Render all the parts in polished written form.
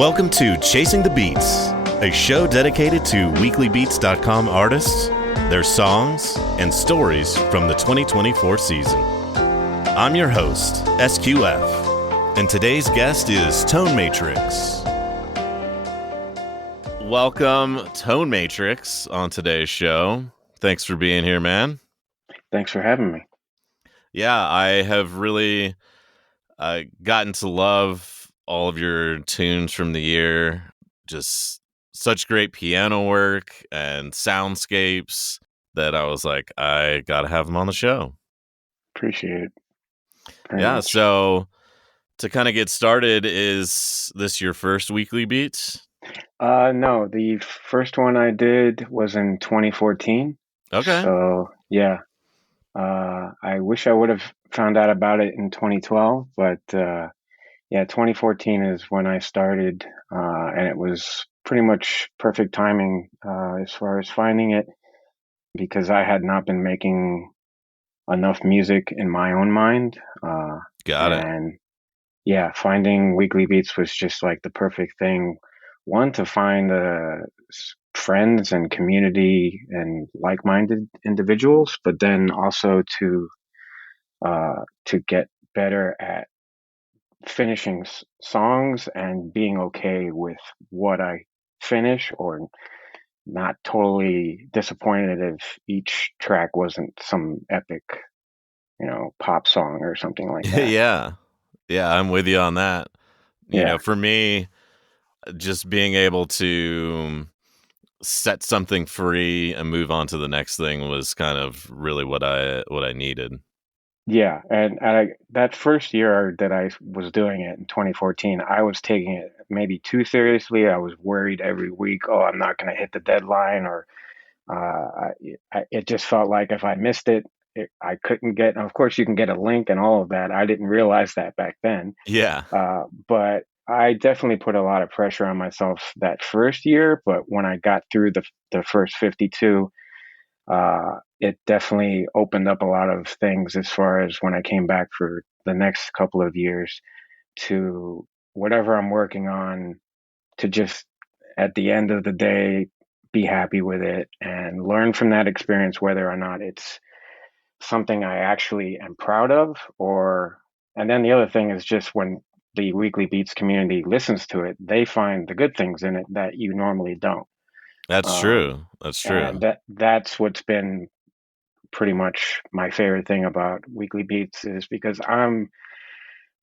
Welcome to Chasing the Beats, a show dedicated to weeklybeats.com artists, their songs, and stories from the 2024 season. I'm your host, SQF, and today's guest is Tone Matrix. Welcome, Tone Matrix, on today's show. Thanks for being here, man. Thanks for having me. Yeah, I have really gotten to love all of your tunes from the year. Just such great piano work and soundscapes that I was like, I gotta have them on the show. Appreciate it. Very Yeah, much. so to kind of get started, is this your first Weekly Beats? No, the first one I did was in 2014. Okay. So yeah, I wish I would have found out about it in 2012, but yeah, 2014 is when I started, and it was pretty much perfect timing as far as finding it, because I had not been making enough music in my own mind. Got it. And yeah, finding Weekly Beats was just like the perfect thing. One, to find friends and community and like-minded individuals, but then also to get better at finishing songs and being okay with what I finish, or not totally disappointed if each track wasn't some epic, pop song or something like that. Yeah, I'm with you on that. Yeah. For me, just being able to set something free and move on to the next thing was kind of really what I needed. Yeah, and that first year that I was doing it in 2014, I was taking it maybe too seriously. I was worried every week, oh, I'm not going to hit the deadline, or it just felt like if I missed I couldn't get. And of course, you can get a link and all of that. I didn't realize that back then. Yeah. But I definitely put a lot of pressure on myself that first year. But when I got through the first 52, it definitely opened up a lot of things as far as when I came back for the next couple of years to whatever I'm working on, to just at the end of the day be happy with it and learn from that experience, whether or not it's something I actually am proud of. And then the other thing is, just when the Weekly Beats community listens to it, they find the good things in it that you normally don't. That's true. And that's what's been pretty much my favorite thing about Weekly Beats, is because I'm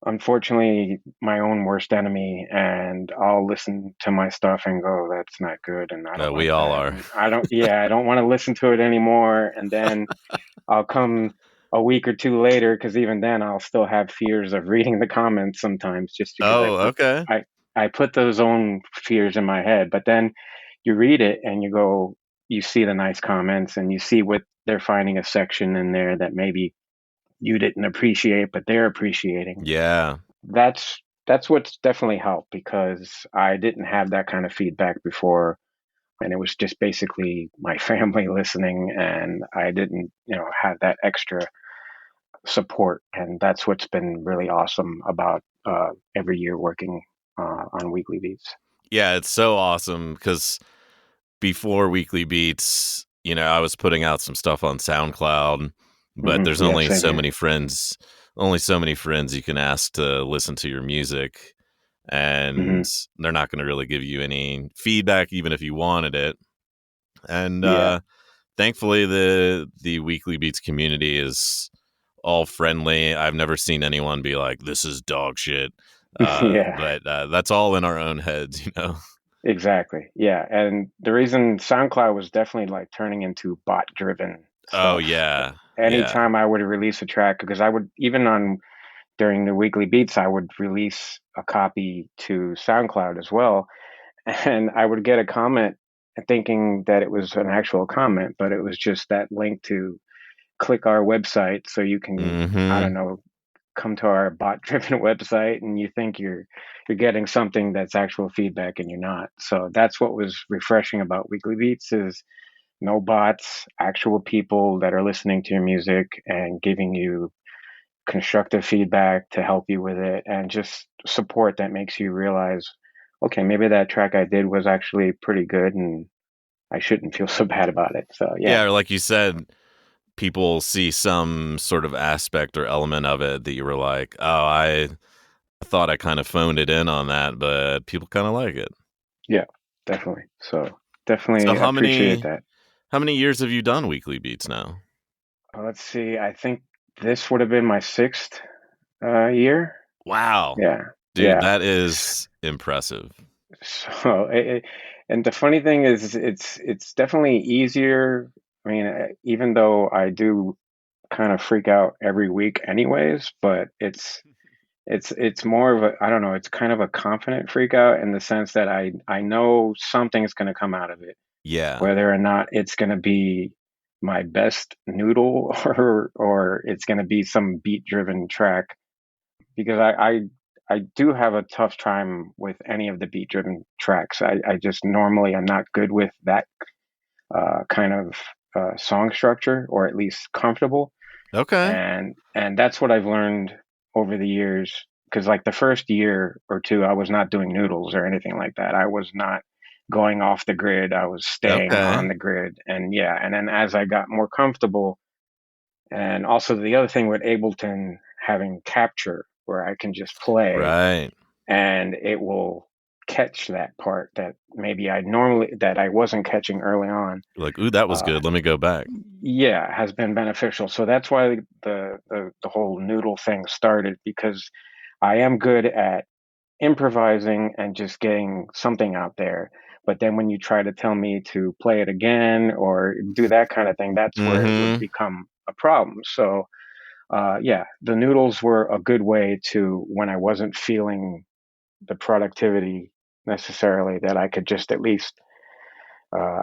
unfortunately my own worst enemy, and I'll listen to my stuff and go, that's not good, and I don't We like all that. are. And I don't want to listen to it anymore. And then I'll come a week or two later, because even then I'll still have fears of reading the comments sometimes, just because Okay. I put those own fears in my head. But then you read it and you see the nice comments, and you see what they're finding, a section in there that maybe you didn't appreciate, but they're appreciating. Yeah. That's what's definitely helped, because I didn't have that kind of feedback before, and it was just basically my family listening, and I didn't, have that extra support. And that's what's been really awesome about every year working on Weekly Beats. Yeah, it's so awesome because before Weekly Beats, I was putting out some stuff on SoundCloud, but there's Yeah, only same so here. many friends, you can ask to listen to your music, and they're not going to really give you any feedback, even if you wanted it. And Yeah. thankfully, the Weekly Beats community is all friendly. I've never seen anyone be like, "This is dog shit," Yeah. but that's all in our own heads, Exactly. Yeah. And the reason SoundCloud was definitely like turning into bot driven Oh stuff. yeah, yeah. Anytime I would release a track, because I would, even on during the Weekly Beats, I would release a copy to SoundCloud as well. And I would get a comment thinking that it was an actual comment, but it was just that link to click our website so you can, I don't Mm-hmm. know, come to our bot driven website, and you think you're getting something that's actual feedback, and you're not. So that's what was refreshing about Weekly Beats, is no bots, actual people that are listening to your music and giving you constructive feedback to help you with it, and just support that makes you realize okay, maybe that track I did was actually pretty good, and I shouldn't feel so bad about it. So yeah, Yeah, or like you said, people see some sort of aspect or element of it that you were like, oh, I thought I kind of phoned it in on that, but people kind of like it. yeah, definitely. So So definitely how appreciate many that. how many years have you done weekly beats now? Let's see. I think this would have been my sixth year. Wow. Yeah, Dude, yeah. that is impressive. So, and the funny thing is, it's definitely easier. I mean, even though I do kind of freak out every week, anyways, but it's more of a, I don't know. It's kind of a confident freak out in the sense that I know something's going to come out of it, Yeah. whether or not it's going to be my best noodle or it's going to be some beat driven track because I do have a tough time with any of the beat driven tracks. I just normally am not good with that kind of song structure, or at least comfortable. Okay. And that's what I've learned over the years. Because like the first year or two, I was not doing noodles or anything like that. I was not going off the grid. I was staying Okay. on the grid. And yeah, and then as I got more comfortable, and also the other thing with Ableton having capture, where I can just play Right. and it will catch that part that maybe I wasn't catching early on. You're like, ooh, that was Uh, good. Let me go back. yeah, has been beneficial. So that's why the whole noodle thing started, because I am good at improvising and just getting something out there. But then when you try to tell me to play it again or do that kind of thing, that's where it would Mm-hmm. become a problem. So yeah, the noodles were a good way to, when I wasn't feeling the productivity necessarily, that I could just at least uh,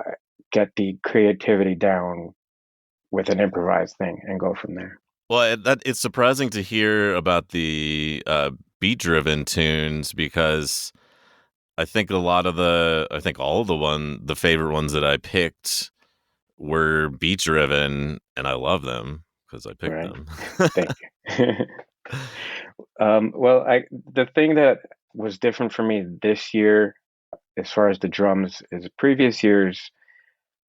get the creativity down with an improvised thing and go from there. Well, it's surprising to hear about the beat-driven tunes because I think all of the favorite ones that I picked were beat-driven, and I love them because I picked Right. them. Thank you. Well, the thing that was different for me this year, as far as the drums, is previous years,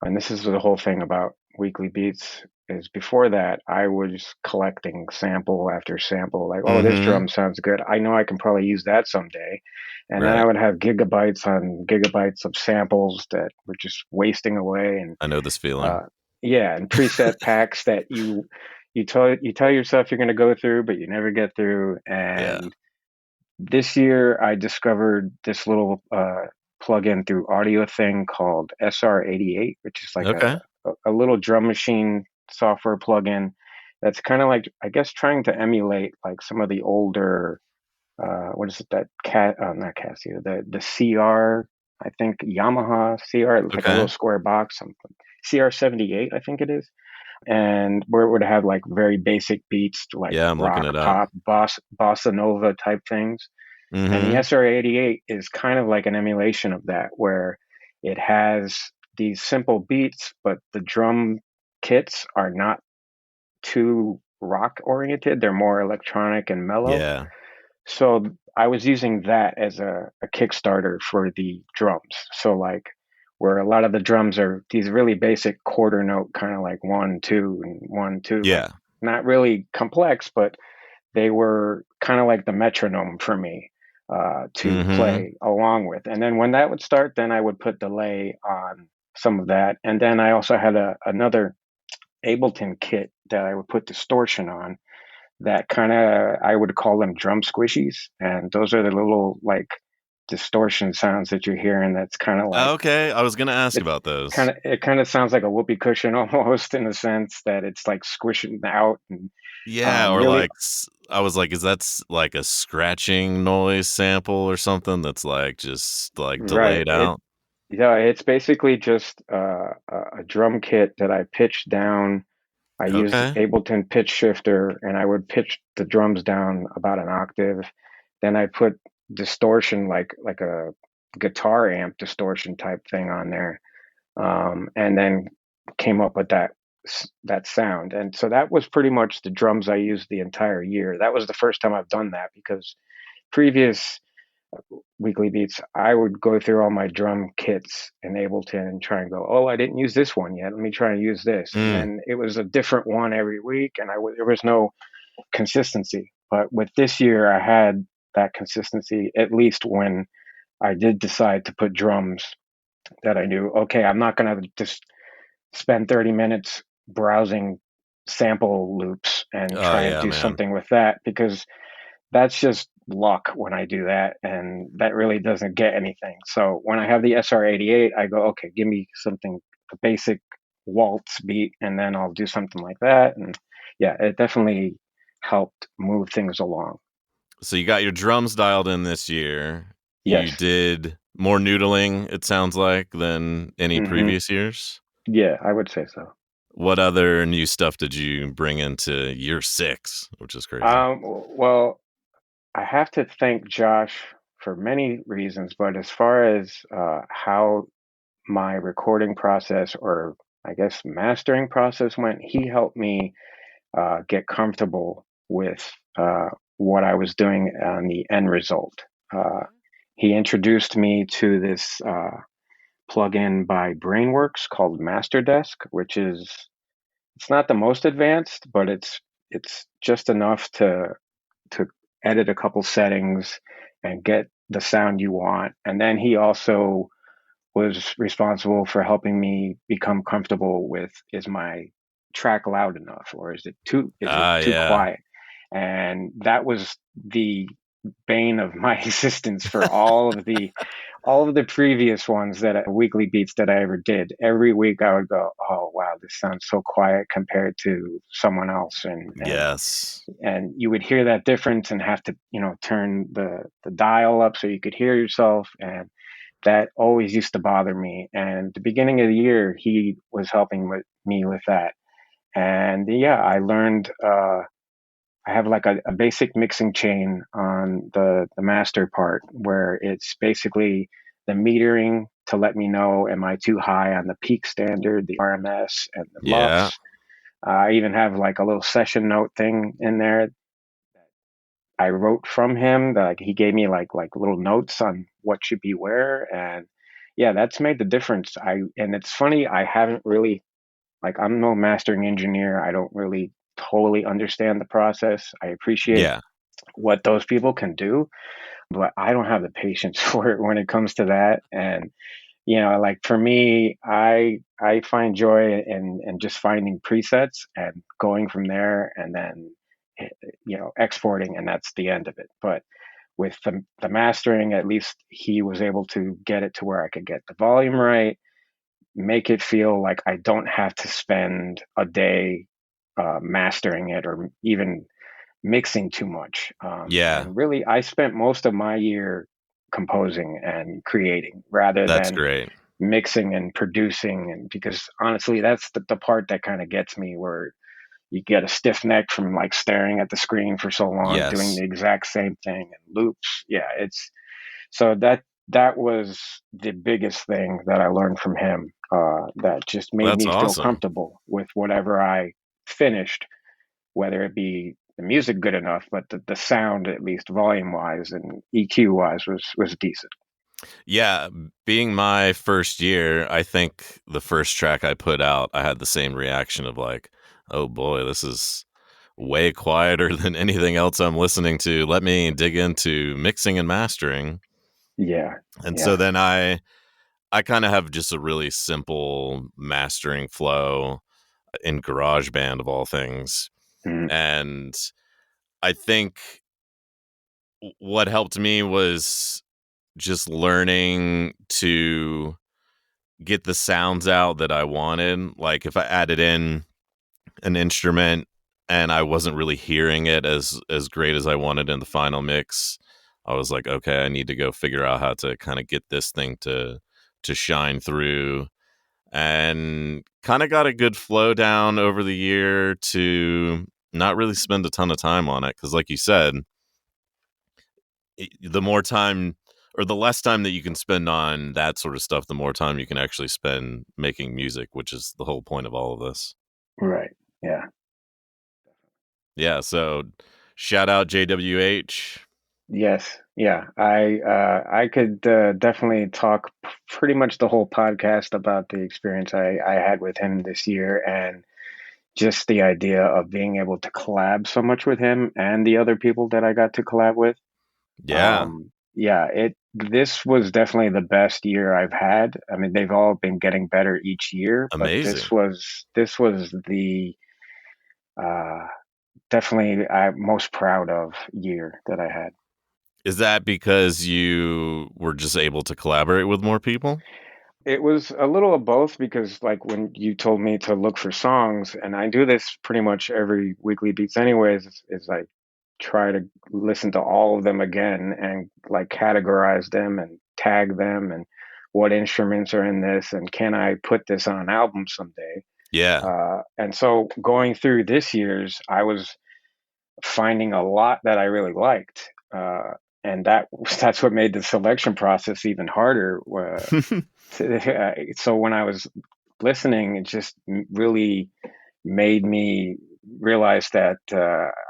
and this is the whole thing about weekly beats, is before that I was collecting sample after sample, like, oh, this Mm-hmm. drum sounds good. I know I can probably use that someday. And then I Right. would have gigabytes on gigabytes of samples that were just wasting away. And I know this feeling. uh, yeah, and preset packs that you tell yourself you're going to go through, but you never get through. Yeah. And this year, I discovered this little plugin through Audio Thing called SR88, which is like Okay. a little drum machine software plugin that's kind of like, I guess, trying to emulate like some of the older, what is it, that not Casio, the CR, I think Yamaha CR, like a little Okay. square box, something. CR78, I think it is. And where it would have like very basic beats to like Yeah, I'm looking rock, it up. pop, bossa nova type things. And the Mm-hmm. SR88 is kind of like an emulation of that, where it has these simple beats, but the drum kits are not too rock oriented. They're more electronic and mellow. Yeah. So I was using that as a Kickstarter for the drums. So like where a lot of the drums are these really basic quarter note, kind of like 1 2 and 1 2, like Yeah. not really complex, but they were kind of like the metronome for me to Mm-hmm. play along with. And then when that would start, then I would put delay on some of that. And then I also had another Ableton kit that I would put distortion on, that kind of, I would call them drum squishies. And those are the little like distortion sounds that you're hearing. That's kind of like, Okay. I was gonna ask it's about those. it kind of sounds like a whoopee cushion almost, in the sense that it's like squishing out and Yeah, or really like I was like, is that like a scratching noise sample or something that's like just like right. delayed out? Yeah, it's basically just a drum kit that I pitched down. I used Okay. Ableton Pitch Shifter, and I would pitch the drums down about an octave. Then I put distortion, like a guitar amp distortion type thing on there, and then came up with that sound. And so that was pretty much the drums I used the entire year. That was the first time I've done that, because previous Weekly Beats, I would go through all my drum kits in Ableton and try and go, oh, I didn't use this one yet. Let me try and use this. And Mm. then it was a different one every week, and there was no consistency. But with this year, I had that consistency, at least when I did decide to put drums that I knew, okay, I'm not going to just spend 30 minutes browsing sample loops and Oh try and yeah, do man. something with that, because that's just luck when I do that, and that really doesn't get anything. So when I have the SR88, I go, okay, give me something, a basic waltz beat, and then I'll do something like that. And yeah, it definitely helped move things along. So you got your drums dialed in this year. You Yes. did more noodling, it sounds like, than any Hmm. previous years. Yeah, I would say so. What other new stuff did you bring into year 6, which is crazy? Well, I have to thank Josh for many reasons, but as far as how my recording process, or I guess mastering process, went, he helped me get comfortable with what I was doing on the end result. Uh, he introduced me to this plugin by Brainworks called MasterDesk, which is, it's not the most advanced, but it's just enough to edit a couple settings and get the sound you want. And then he also was responsible for helping me become comfortable with, is my track loud enough, or is it Ah, too yeah. quiet? And that was the bane of my existence for all of the previous ones, that weekly beats that I ever did. Every week I would go, oh wow, this sounds so quiet compared to someone else. Yes. And you would hear that difference and have to, turn the dial up so you could hear yourself. And that always used to bother me. And the beginning of the year, he was helping me with that. And yeah, I learned. I have like a basic mixing chain on the master part, where it's basically the metering to let me know, am I too high on the peak standard, the RMS, and the Yeah. muffs. I even have like a little session note thing in there I wrote from him, that like he gave me like little notes on what should be where. And yeah, that's made the difference. And it's funny, I haven't really, like, I'm no mastering engineer. I don't really totally understand the process. I appreciate Yeah. what those people can do, but I don't have the patience for it when it comes to that. And like for me, I find joy in just finding presets and going from there, and then exporting, and that's the end of it. But with the mastering, at least he was able to get it to where I could get the volume right, make it feel like I don't have to spend a day mastering it, or even mixing too much. Yeah. And really, I spent most of my year composing and creating, rather That's than great. mixing and producing. And because honestly, that's the part that kind of gets me, where you get a stiff neck from like staring at the screen for so long doing Yes. the exact same thing and loops. Yeah, it's so that was the biggest thing that I learned from him, that just made That's me feel awesome. comfortable with whatever I finished, whether it be the music good enough, but the sound, at least volume wise and EQ wise, was decent. Yeah, being my first year, I think the first track I put out, I had the same reaction of like, "Oh boy, this is way quieter than anything else I'm listening to. Let me dig into mixing and mastering." Yeah, And so yeah. then I kind of have just a really simple mastering flow in GarageBand of all things. Mm, And I think what helped me was just learning to get the sounds out that I wanted. Like if I added in an instrument and I wasn't really hearing it as great as I wanted in the final mix, I was like, okay, I need to go figure out how to kind of get this thing to shine through, and kind of got a good flow down over the year to not really spend a ton of time on it, because like you said, the more time or the less time that you can spend on that sort of stuff, the more time you can actually spend making music, which is the whole point of all of this. right. Yeah. Yeah, so shout out JWH. Yes. Yeah, I could definitely talk pretty much the whole podcast about the experience I had with him this year, and just the idea of being able to collab so much with him and the other people that I got to collab with. Yeah, Yeah, it this was definitely the best year I've had. I mean, they've all been getting better each year, but amazing. this was the uh, definitely I'm most proud of year that I had. Is that because you were just able to collaborate with more people? It was a little of both because, like, when you told me to look for songs, and I do this pretty much every weekly beats, anyways, is I try to listen to all of them again and like categorize them and tag them and what instruments are in this and can I put this on an album someday. Yeah. And so going through this year's, I was finding a lot that I really liked. And that's what made the selection process even harder. So when I was listening, it just really made me realize that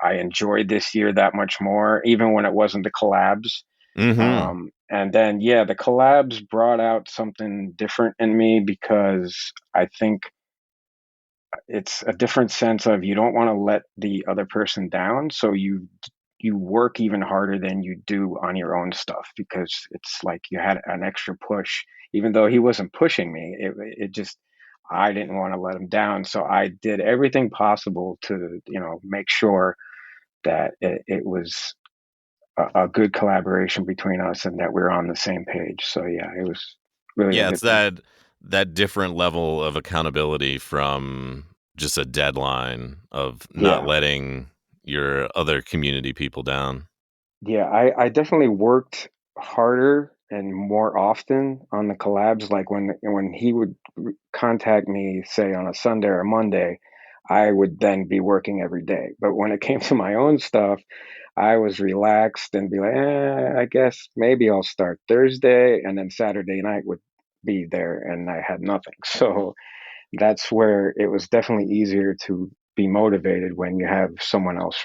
I enjoyed this year that much more, even when it wasn't the collabs. Mm-hmm. And then, yeah, the collabs brought out something different in me because I think it's a different sense of you don't want to let the other person down, so you work even harder than you do on your own stuff because it's like you had an extra push, even though he wasn't pushing me. It just I didn't want to let him down, so I did everything possible to make sure that it was a good collaboration between us and that we're on the same page. So yeah, it was really a Yeah, it's good thing. that different level of accountability from just a deadline of not Yeah. letting your other community people down. Yeah, I definitely worked harder and more often on the collabs. Like when he would contact me, say on a Sunday or a Monday, I would then be working every day. But when it came to my own stuff, I was relaxed and be like, I guess maybe I'll start Thursday, and then Saturday night would be there, and I had nothing. So that's where it was definitely easier to be motivated when you have someone else,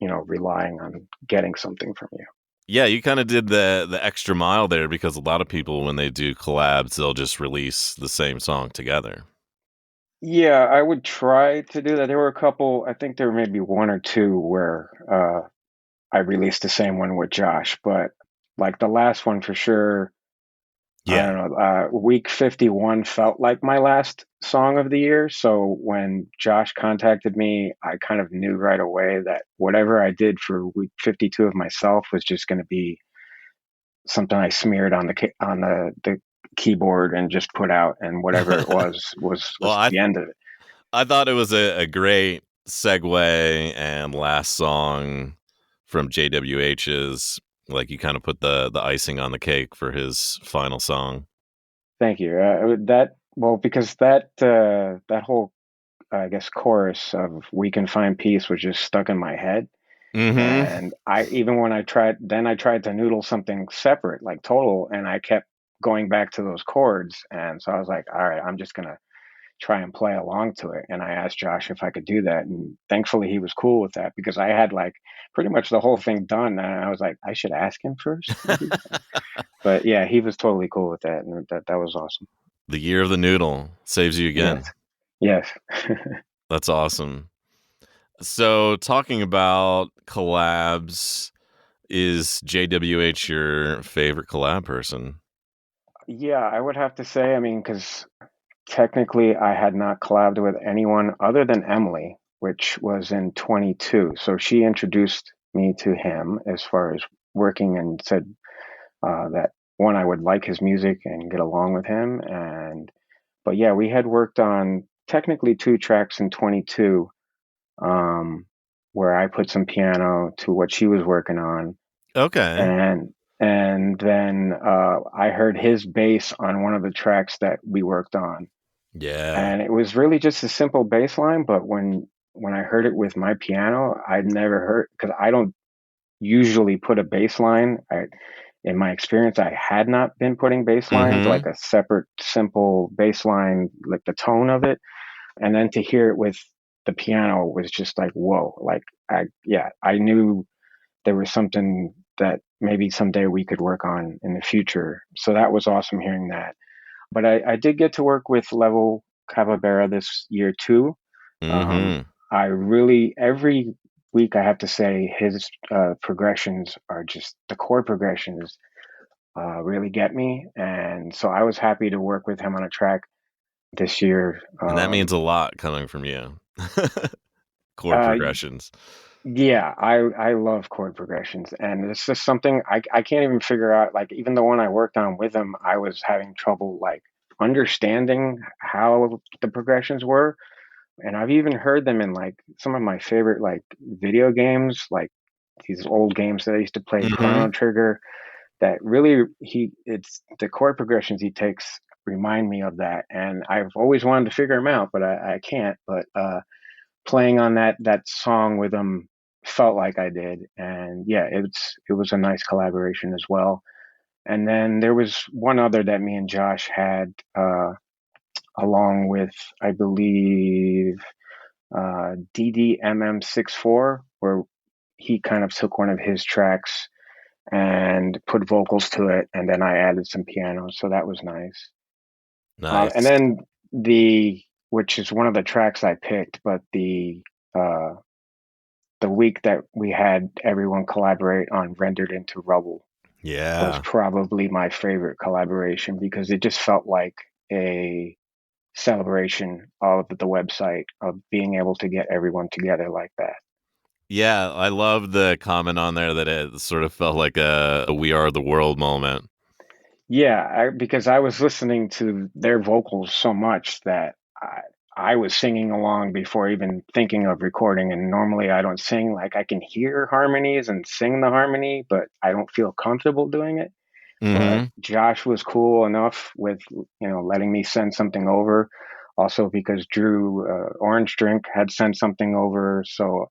relying on getting something from you. Yeah, you kind of did the extra mile there because a lot of people when they do collabs, they'll just release the same song together. Yeah, I would try to do that. There were a couple, I think there were maybe one or two where I released the same one with Josh, but like the last one for sure, I Yeah. don't know, week 51 felt like my last song of the year. So when Josh contacted me, I kind of knew right away that whatever I did for week 52 of myself was just going to be something I smeared on the keyboard and just put out, and whatever it was Well, was the end of it. I thought it was a great segue and last song from JWH's. Like you kind of put the icing on the cake for his final song. Thank you. Because that whole I guess chorus of "We Can Find Peace" was just stuck in my head, Mm-hmm. and I even when I tried to noodle something separate like Total, and I kept going back to those chords, and so I was like, all right, I'm just gonna try and play along to it. And I asked Josh if I could do that, and thankfully he was cool with that because I had like pretty much the whole thing done, and I was like, I should ask him first, maybe. But yeah, he was totally cool with that, and that was awesome. The year of the noodle saves you Yes, again. yes. That's awesome. So talking about collabs, is JWH your favorite collab person? Yeah, I would have to say, I mean, because technically I had not collabed with anyone other than Emily, which was in 22. So she introduced me to him as far as working and said that one, I would like his music and get along with him. But yeah, we had worked on technically two tracks in 22, um, where I put some piano to what she was working on, Okay. and then I heard his bass on one of the tracks that we worked on, Yeah. and it was really just a simple bass line. But when I heard it with my piano, I'd never heard because I don't usually put a bass line. In my experience, I had not been putting bass lines like Mm-hmm. a separate, simple bass line, like the tone of it. And then to hear it with the piano was just like, whoa, like yeah, I knew there was something that maybe someday we could work on in the future. So that was awesome hearing that. But I did get to work with Level Cavalera this year too. Um, Mm-hmm. I really, every week, I have to say his progressions are just the chord progressions really get me. And so I was happy to work with him on a track this year. And that means a lot coming from you. Chord Uh, progressions. yeah, I love chord progressions, and it's just something I can't even figure out. Like even the one I worked on with him, I was having trouble like understanding how the progressions were. And I've even heard them in like some of my favorite like video games, like these old games that I used to play, Mm-hmm. Chrono Trigger, that really it's the chord progressions he takes remind me of that. And I've always wanted to figure them out, but I can't. But playing on that song with him felt like I did. And yeah, it was a nice collaboration as well. And then there was one other that me and Josh had along with, I believe, DDMM64, where he kind of took one of his tracks and put vocals to it, and then I added some piano, so that was nice. And Nice. then which is one of the tracks I picked, but uh, the week that we had everyone collaborate on Rendered into Rubble was Yeah. probably my favorite collaboration because it just felt like a celebration of the website of being able to get everyone together like that. Yeah, I love the comment on there that it sort of felt like a We Are the World moment. Yeah, because I was listening to their vocals so much that I was singing along before even thinking of recording. And normally I don't sing, like I can hear harmonies and sing the harmony, but I don't feel comfortable doing it. But Mm-hmm. Josh was cool enough with, letting me send something over. Also because Drew Orange Drink had sent something over. So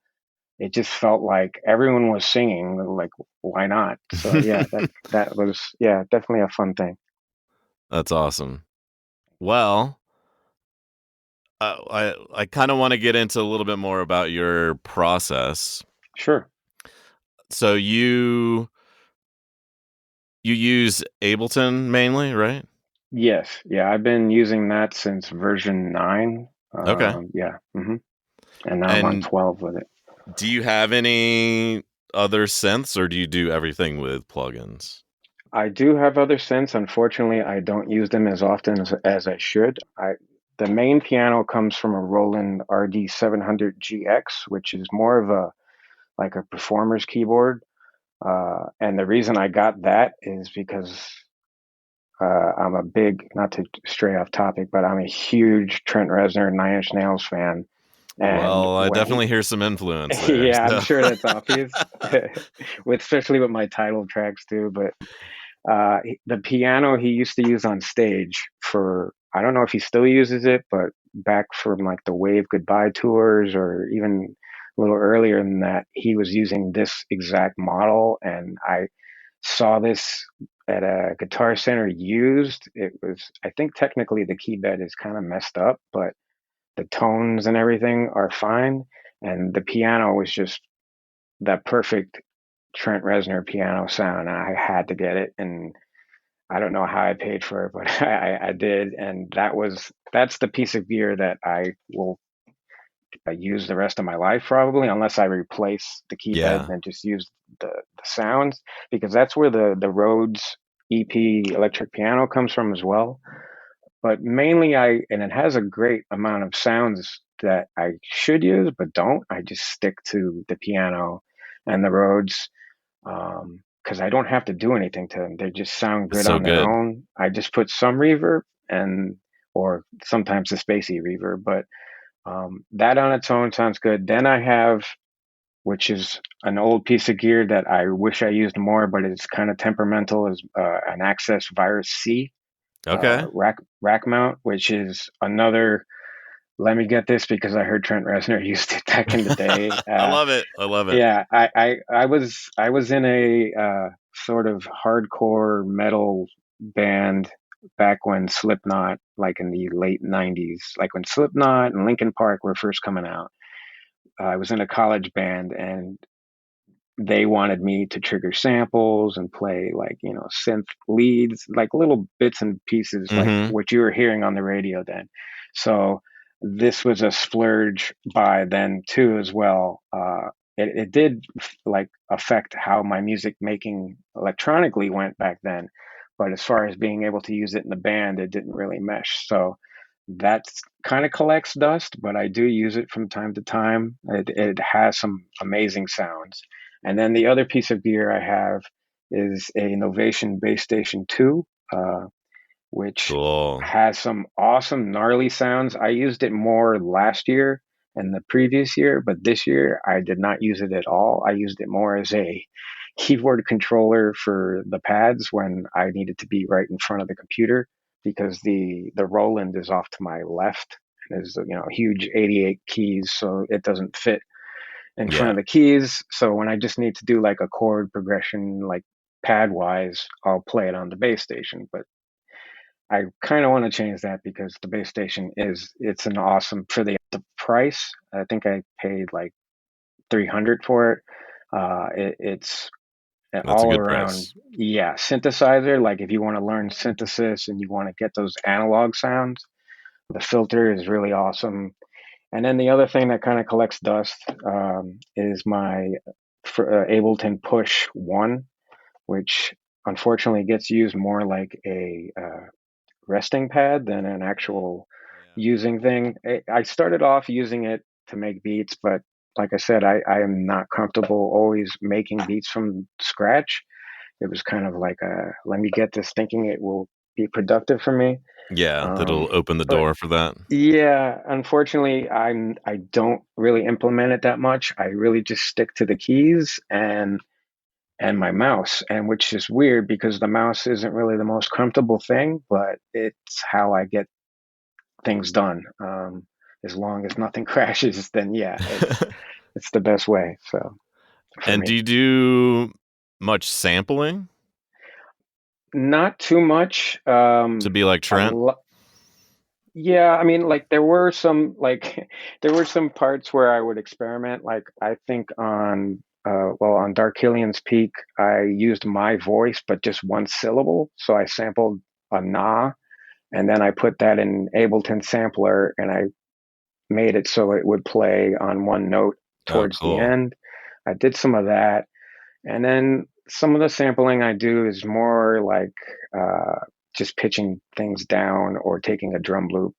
it just felt like everyone was singing, like, why not? So yeah, that was, yeah, definitely a fun thing. That's awesome. Well, I kind of want to get into a little bit more about your process. Sure. So you use Ableton mainly, right? Yes. Yeah, I've been using that since version 9. Okay. Yeah. And now I'm on And 12 with it. do you have any other synths, or do you do everything with plugins? I do have other synths. Unfortunately, I don't use them as often as I should. The main piano comes from a Roland RD 700 GX, which is more of a like a performer's keyboard. And the reason I got that is because I'm a big, not to stray off topic, but I'm a huge Trent Reznor Nine Inch Nails fan. And Well, I when definitely hear some influence he, there. yeah, I'm So. sure that's obvious, especially with my title tracks too. But the piano he used to use on stage for, I don't know if he still uses it, but back from like the Wave Goodbye tours or even a little earlier than that, he was using this exact model. And I saw this at a Guitar Center used. It was, I think technically the key bed is kind of messed up, but the tones and everything are fine. And the piano was just that perfect Trent Reznor piano sound. I had to get it. And I don't know how I paid for it, but I did. And that's the piece of gear that I will use the rest of my life probably, unless I replace the key bed Yeah. and just use the sounds, because that's where the Rhodes EP electric piano comes from as well. But mainly and it has a great amount of sounds that I should use, but don't. I just stick to the piano and the Rhodes because I don't have to do anything to them. They just sound It's good so on their good. own. I just put some reverb or sometimes the spacey reverb, but that on its own sounds good. Then I have, which is an old piece of gear that I wish I used more, but it's kind of temperamental, is an Access Virus C Okay. rack mount, which is another. Let me get this because I heard Trent Reznor used it back in the day. I love it. I love it. Yeah, I was in a sort of hardcore metal band back when Slipknot, like in the late '90s, like when Slipknot and Linkin Park were first coming out. I was in a college band, and they wanted me to trigger samples and play like, synth leads, like little bits and pieces, like Mm-hmm. what you were hearing on the radio then. So this was a splurge by then too, as well. It did like affect how my music making electronically went back then. But as far as being able to use it in the band, it didn't really mesh. So that kind of collects dust, but I do use it from time to time. It has some amazing sounds. And then the other piece of gear I have is a Novation Bass Station 2, which Cool. has some awesome gnarly sounds. I used it more last year and the previous year, but this year I did not use it at all. I used it more as a keyboard controller for the pads when I needed to be right in front of the computer, because the Roland is off to my left and is huge 88 keys, so it doesn't fit in front Yeah. of the keys. So when I just need to do like a chord progression, like pad wise, I'll play it on the bass station. But I kind of want to change that because the bass station it's an awesome, for the price. I think I paid like 300 for it. It's an That's a all good around, price. yeah, synthesizer. Like if you want to learn synthesis and you want to get those analog sounds, the filter is really awesome. And then the other thing that kind of collects dust is my Ableton Push 1, which unfortunately gets used more like a resting pad than an actual Yeah. using thing. I started off using it to make beats, but like I said, I am not comfortable always making beats from scratch. It was kind of like let me get this thinking it will be productive for me. Yeah, that'll open the But door for that. yeah, unfortunately, I don't really implement it that much. I really just stick to the keys and my mouse, and which is weird because the mouse isn't really the most comfortable thing, but it's how I get things done. As long as nothing crashes, then yeah, it's the best way. So for And do me, you do much sampling not too much. to be like A Trent? lo- yeah, I mean, like there were some like there were some parts where I would experiment. Like I think on on Dark Killian's Peak, I used my voice, but just one syllable. So I sampled a nah, and then I put that in Ableton Sampler, and I made it so it would play on one note Oh, towards the cool. end. I did some of that, and then some of the sampling I do is more like just pitching things down or taking a drum loop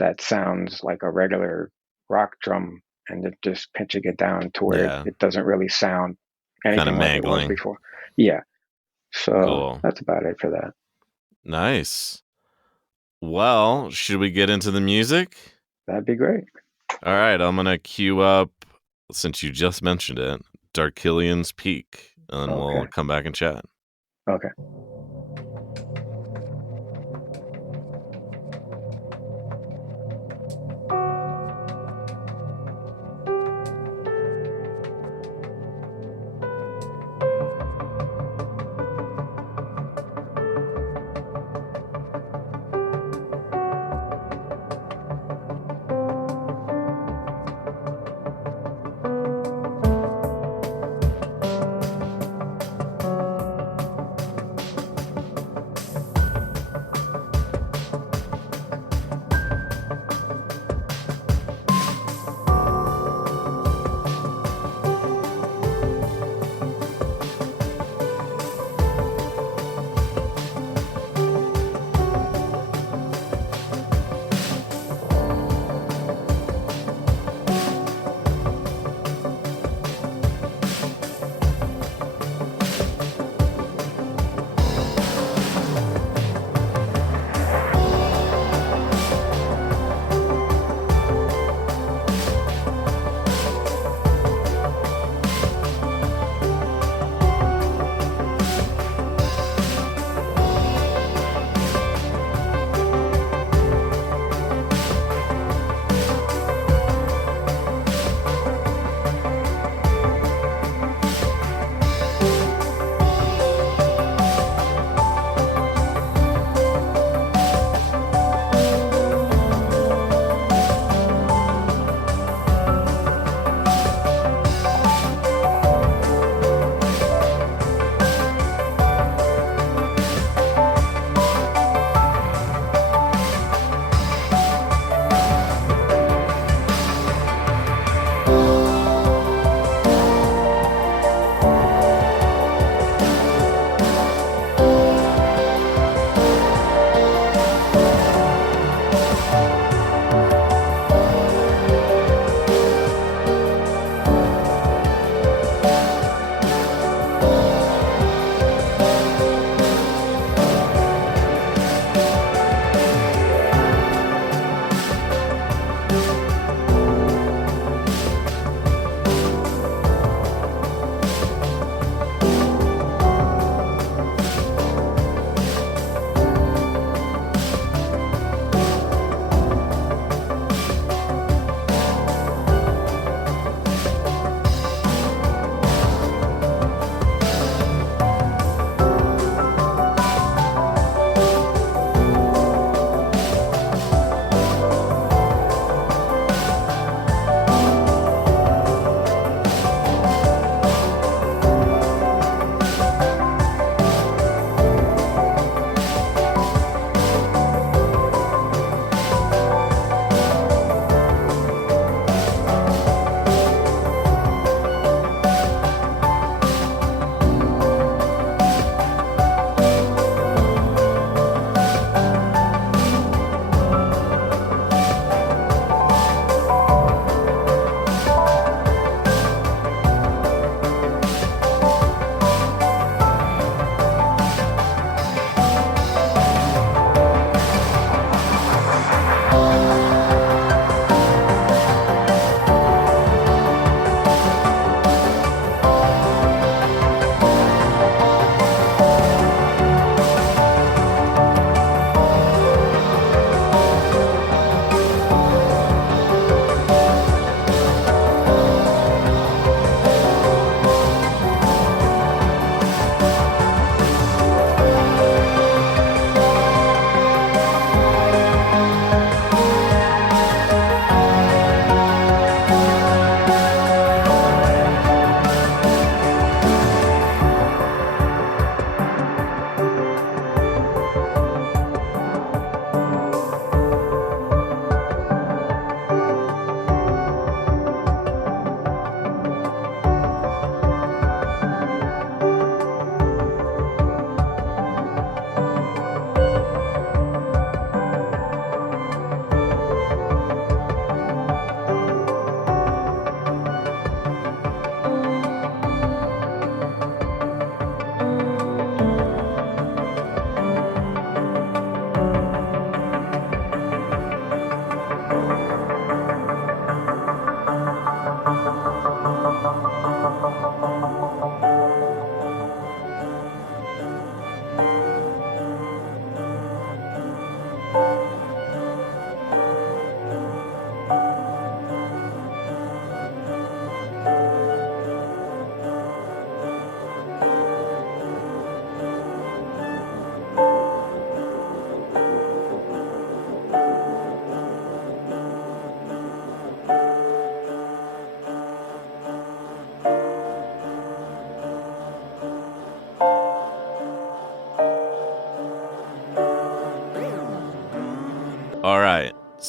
that sounds like a regular rock drum and just pitching it down to where Yeah, it doesn't really sound kind of anything like it was mangling. before. Yeah, so Cool. that's about it for that. Nice. Well, should we get into the music? That'd be great. All right, I'm gonna queue up, since you just mentioned it, Darkillian's Peak, and then we'll Okay. come back and chat. Okay.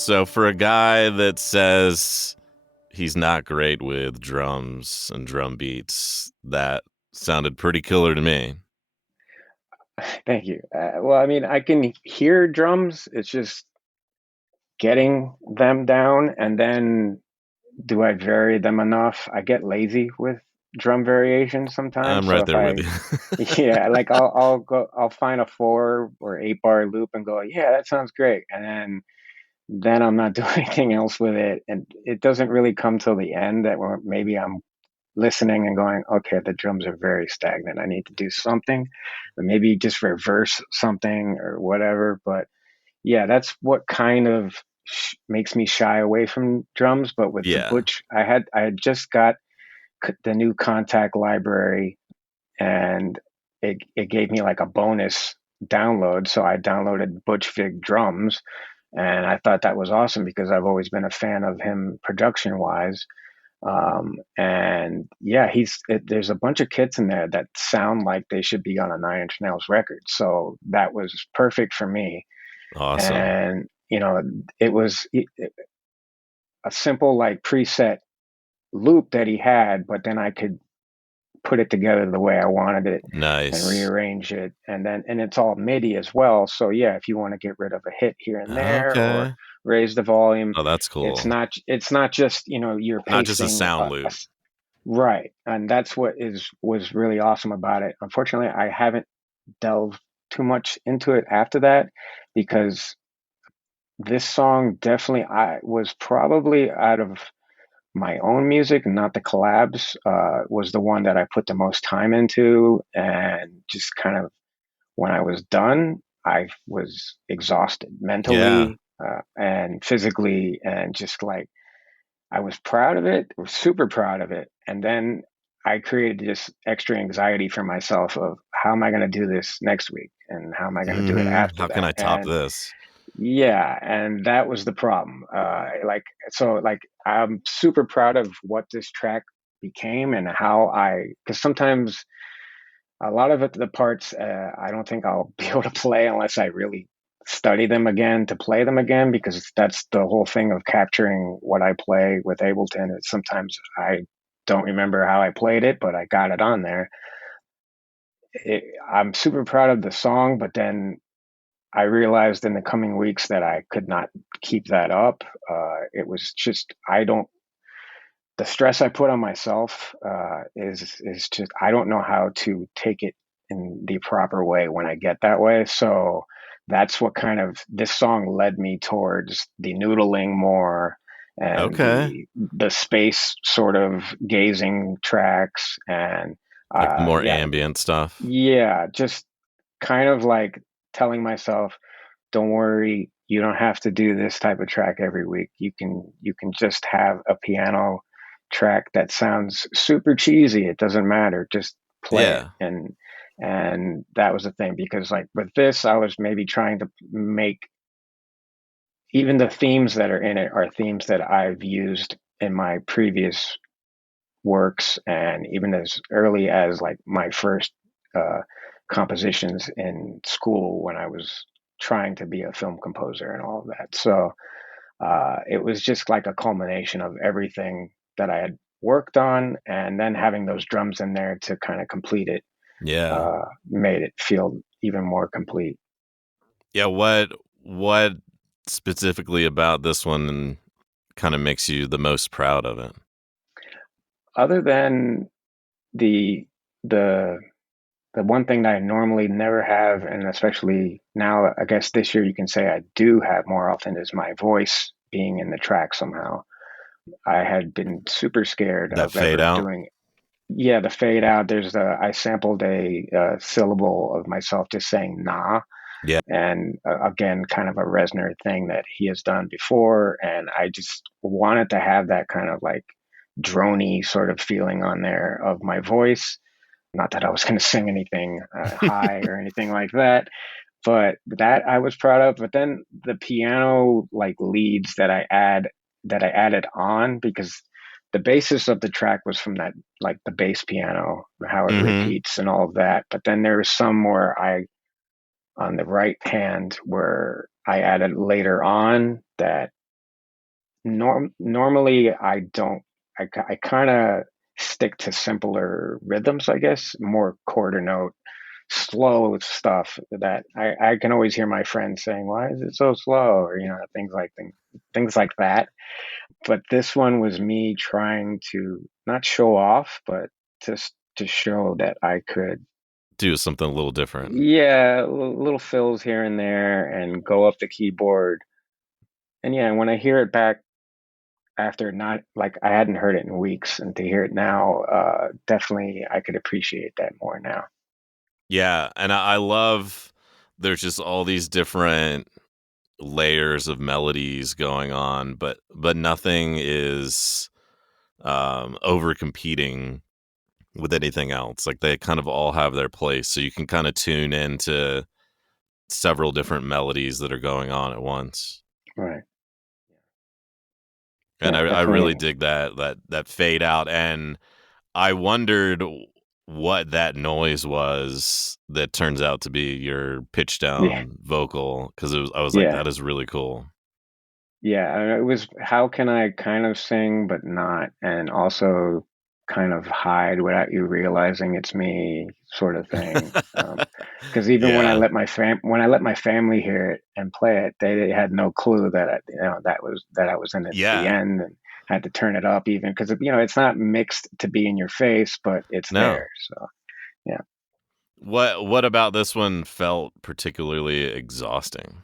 So for a guy that says he's not great with drums and drum beats, that sounded pretty killer to me. Thank you. Well, I mean, I can hear drums. It's just getting them down, and then do I vary them enough? I get lazy with drum variations sometimes. I'm So right if there with I, you. yeah, like I'll find a 4 or 8 bar loop and go, yeah, that sounds great, and then I'm not doing anything else with it, and it doesn't really come till the end that maybe I'm listening and going, okay, the drums are very stagnant. I need to do something, or maybe just reverse something or whatever. But yeah, that's what kind of makes me shy away from drums. But with the Yeah. Butch, I had just got the new Contact library, and it gave me like a bonus download. So I downloaded Butch Vig drums, and I thought that was awesome because I've always been a fan of him production wise. And yeah, there's a bunch of kits in there that sound like they should be on a Nine Inch Nails record. So that was perfect for me. Awesome. And it was a simple like preset loop that he had, but then I could put it together the way I wanted it and Nice. rearrange it. And it's all MIDI as well. So yeah, if you want to get rid of a hit here and there or Okay. raise the volume, Oh, that's it's cool. not just, you're Not just a pasting sound loop. right. And that's what is was really awesome about it. Unfortunately, I haven't delved too much into it after that because this song definitely I was probably out of my own music, not the collabs, was the one that I put the most time into. And just kind of when I was done, I was exhausted Yeah. mentally and physically, and just like I was proud of it, was super proud of it. And then I created this extra anxiety for myself of how am I going to do this next week and how am I going to do it after How can that? I top And this? yeah, and that was the problem. Like I'm super proud of what this track became and because sometimes a lot of the parts, I don't think I'll be able to play unless I really study them again to play them again, because that's the whole thing of capturing what I play with Ableton. Is sometimes I don't remember how I played it, but I got it on there. I'm super proud of the song, but then I realized in the coming weeks that I could not keep that up. It was just the stress I put on myself is just I don't know how to take it in the proper way when I get that way. So that's what kind of this song led me towards the noodling more and Okay. the space sort of gazing tracks and Like the more yeah, ambient stuff. yeah, just kind of like telling myself, don't worry, you don't have to do this type of track every week. You can just have a piano track that sounds super cheesy. It doesn't matter. Just play it. Yeah. And that was the thing, because like with this I was maybe trying to make even the themes that are in it are themes that I've used in my previous works, and even as early as like my first uh, compositions in school when I was trying to be a film composer and all of that. So it was just like a culmination of everything that I had worked on, and then having those drums in there to kind of complete it Yeah. made it feel even more complete. Yeah. What specifically about this one kind of makes you the most proud of it? Other than the the the one thing that I normally never have, and especially now, I guess this year you can say I do have more often, is my voice being in the track somehow. I had been super scared That of fade ever out? doing, yeah, the fade out. I sampled a syllable of myself just saying nah, Yeah. and again, kind of a Resner thing that he has done before. And I just wanted to have that kind of like drony sort of feeling on there of my voice. Not that I was going to sing anything high or anything like that, but that I was proud of. But then the piano like leads that I added on, because the basis of the track was from that, like the bass piano, how it hmm repeats and all of that. But then there was some where on the right hand where I added later on that Normally I don't. I kind of stick to simpler rhythms, I guess, more quarter note, slow stuff that I can always hear my friends saying, "Why is it so slow?" Or things like that. But this one was me trying to not show off, but to show that I could, Do something a little different. yeah, little fills here and there and go up the keyboard. And yeah, when I hear it back after, not like I hadn't heard it in weeks, and to hear it now, definitely I could appreciate that more now. Yeah, and I love there's just all these different layers of melodies going on, but nothing is over competing with anything else. Like they kind of all have their place, so you can kind of tune into several different melodies that are going on at once. Right. And Yeah, I really definitely. dig that fade out. And I wondered what that noise was that turns out to be your pitch Yeah. down vocal, because I was like, Yeah. that is really cool. Yeah, and it was how can I kind of sing but not, and also kind of hide without you realizing it's me, sort of thing. Because even Yeah. when I let my family hear it and play it, they had no clue that that I was in it at the Yeah. end, and had to turn it up even because it's not mixed to be in your face, but it's No. there. So yeah. What about this one felt particularly exhausting?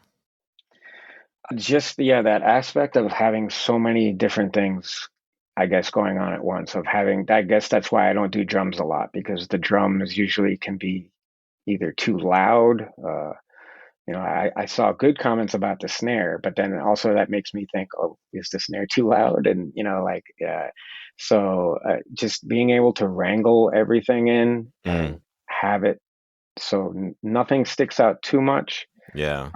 Just, yeah, that aspect of having so many different things, I guess, going on at once. Of having, I guess that's why I don't do drums a lot, because the drums usually can be either too loud. I saw good comments about the snare, but then also that makes me think, oh, is the snare too loud? And just being able to wrangle everything in Mm, and have it so nothing sticks out too much, yeah.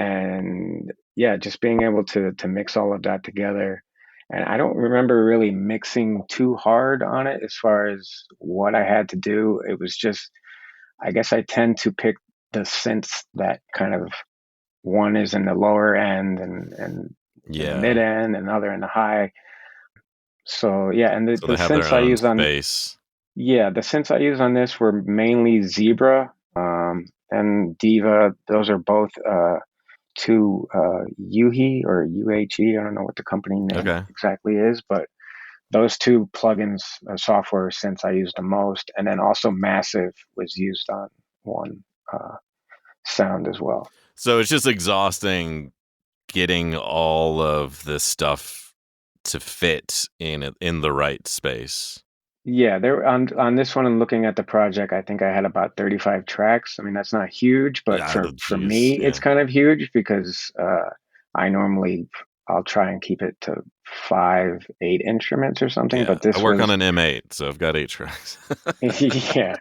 and yeah, just being able to mix all of that together. And I don't remember really mixing too hard on it as far as what I had to do. It was just, I guess I tend to pick the synths that kind of, one is in the lower end and in the mid Yeah. end, and another in the high. So yeah, and So they have their synths I own use on space. the synths I use on this were mainly Zebra, and Diva. Those are both to Uhe or UHE. I don't know what the company name Okay. exactly is, but those two plugins, software, since I use the most, and then also Massive was used on one sound as well. So it's just exhausting getting all of this stuff to fit in the right space. Yeah, there on this one. I'm looking at the project. I think I had about 35 tracks. I mean, that's not huge, but Yeah, for geez, me, it's yeah. kind of huge because I normally I'll try and keep it to 5, 8 instruments or something. Yeah. But I this work on was, an M8, so I've got 8 tracks. yeah.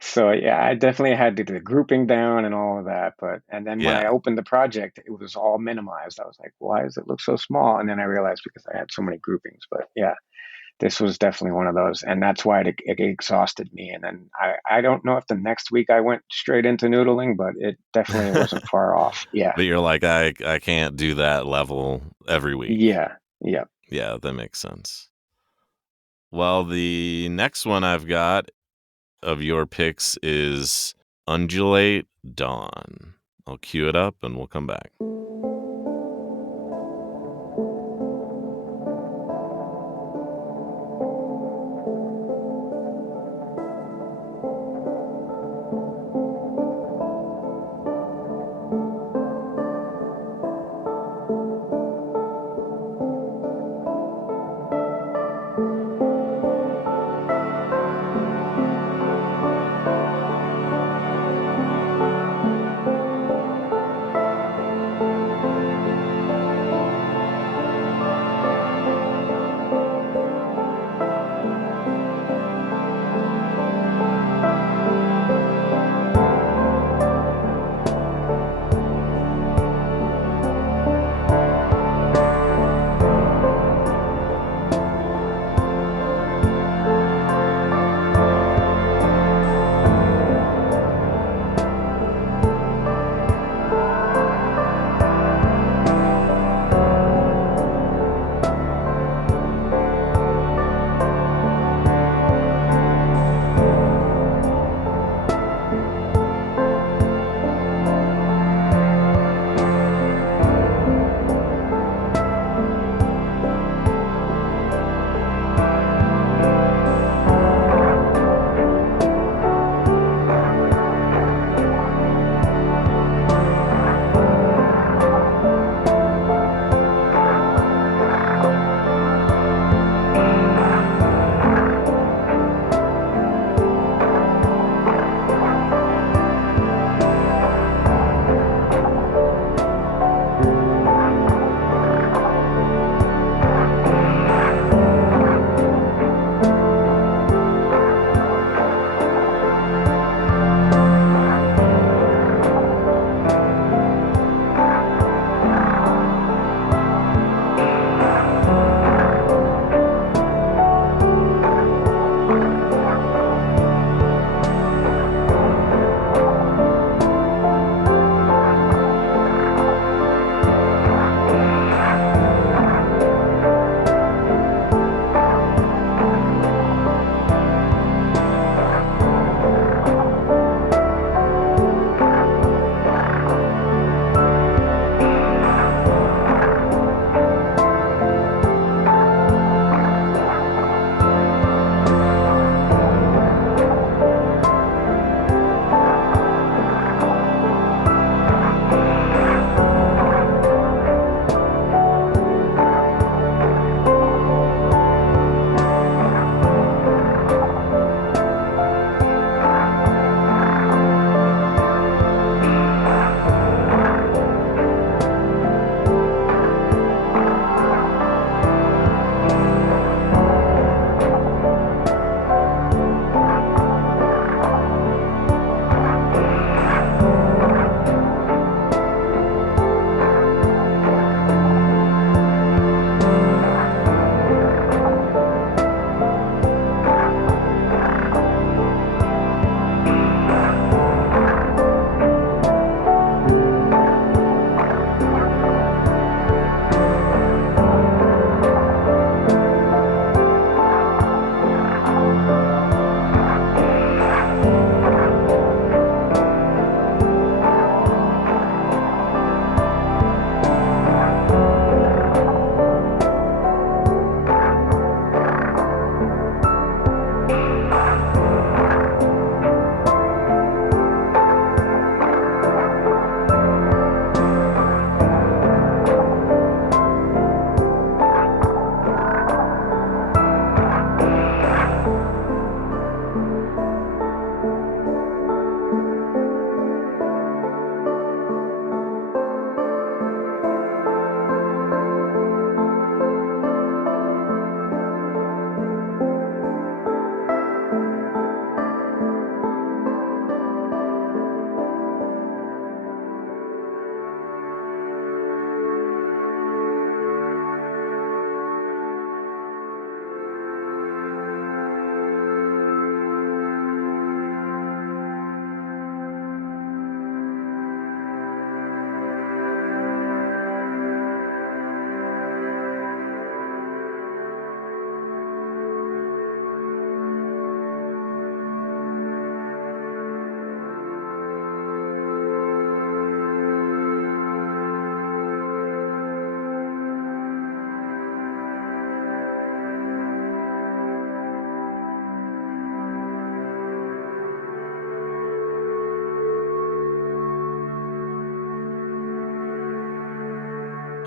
So yeah, I definitely had to do the grouping down and all of that. And then when Yeah. I opened the project, it was all minimized. I was like, why does it look so small? And then I realized because I had so many groupings. But yeah, this was definitely one of those, and that's why it exhausted me. And then I don't know if the next week I went straight into noodling, but it definitely wasn't far off. Yeah, But you're like, I can't do that level every week. yeah, yeah. Yeah, that makes sense. Well, the next one I've got of your picks is Undulate Dawn. I'll cue it up and we'll come back.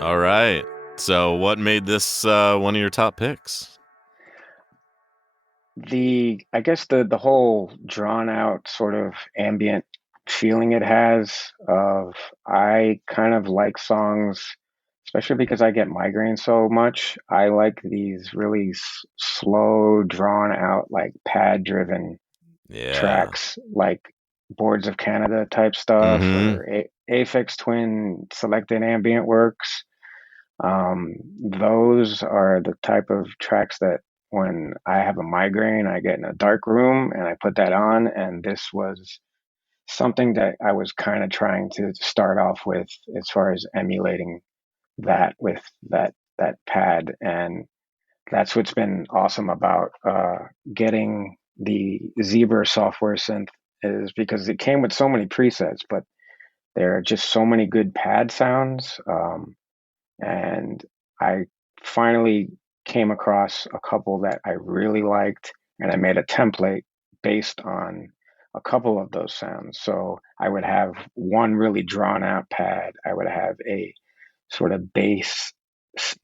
All right. So, what made this one of your top picks? I guess the whole drawn out sort of ambient feeling it has of I kind of like songs, especially because I get migraines so much. I like these really slow, drawn out, like pad driven Yeah. tracks, like Boards of Canada type stuff Mm-hmm. or Aphex Twin selected ambient works. Those are the type of tracks that when I have a migraine, I get in a dark room and I put that on. And this was something that I was kind of trying to start off with as far as emulating that with that pad. And that's what's been awesome about getting the Zebra software synth is because it came with so many presets, but there are just so many good pad sounds. And I finally came across a couple that I really liked, and I made a template based on a couple of those sounds. So I would have one really drawn out pad. I would have a sort of bass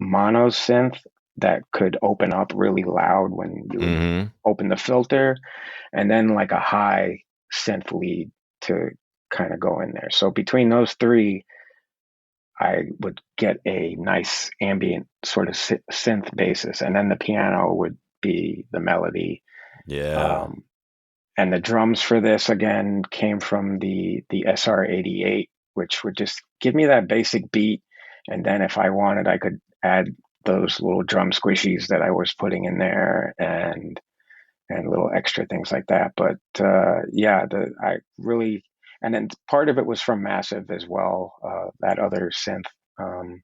mono synth that could open up really loud when you would Mm-hmm. open the filter, and then like a high synth lead to kind of go in there. So between those three, I would get a nice ambient sort of synth basis, and then the piano would be the melody. Yeah. Um, and the drums for this again came from the SR88, which would just give me that basic beat, and then if I wanted, I could add those little drum squishies that I was putting in there, and little extra things like that. But yeah, I really, and then part of it was from Massive as well. That other synth, um,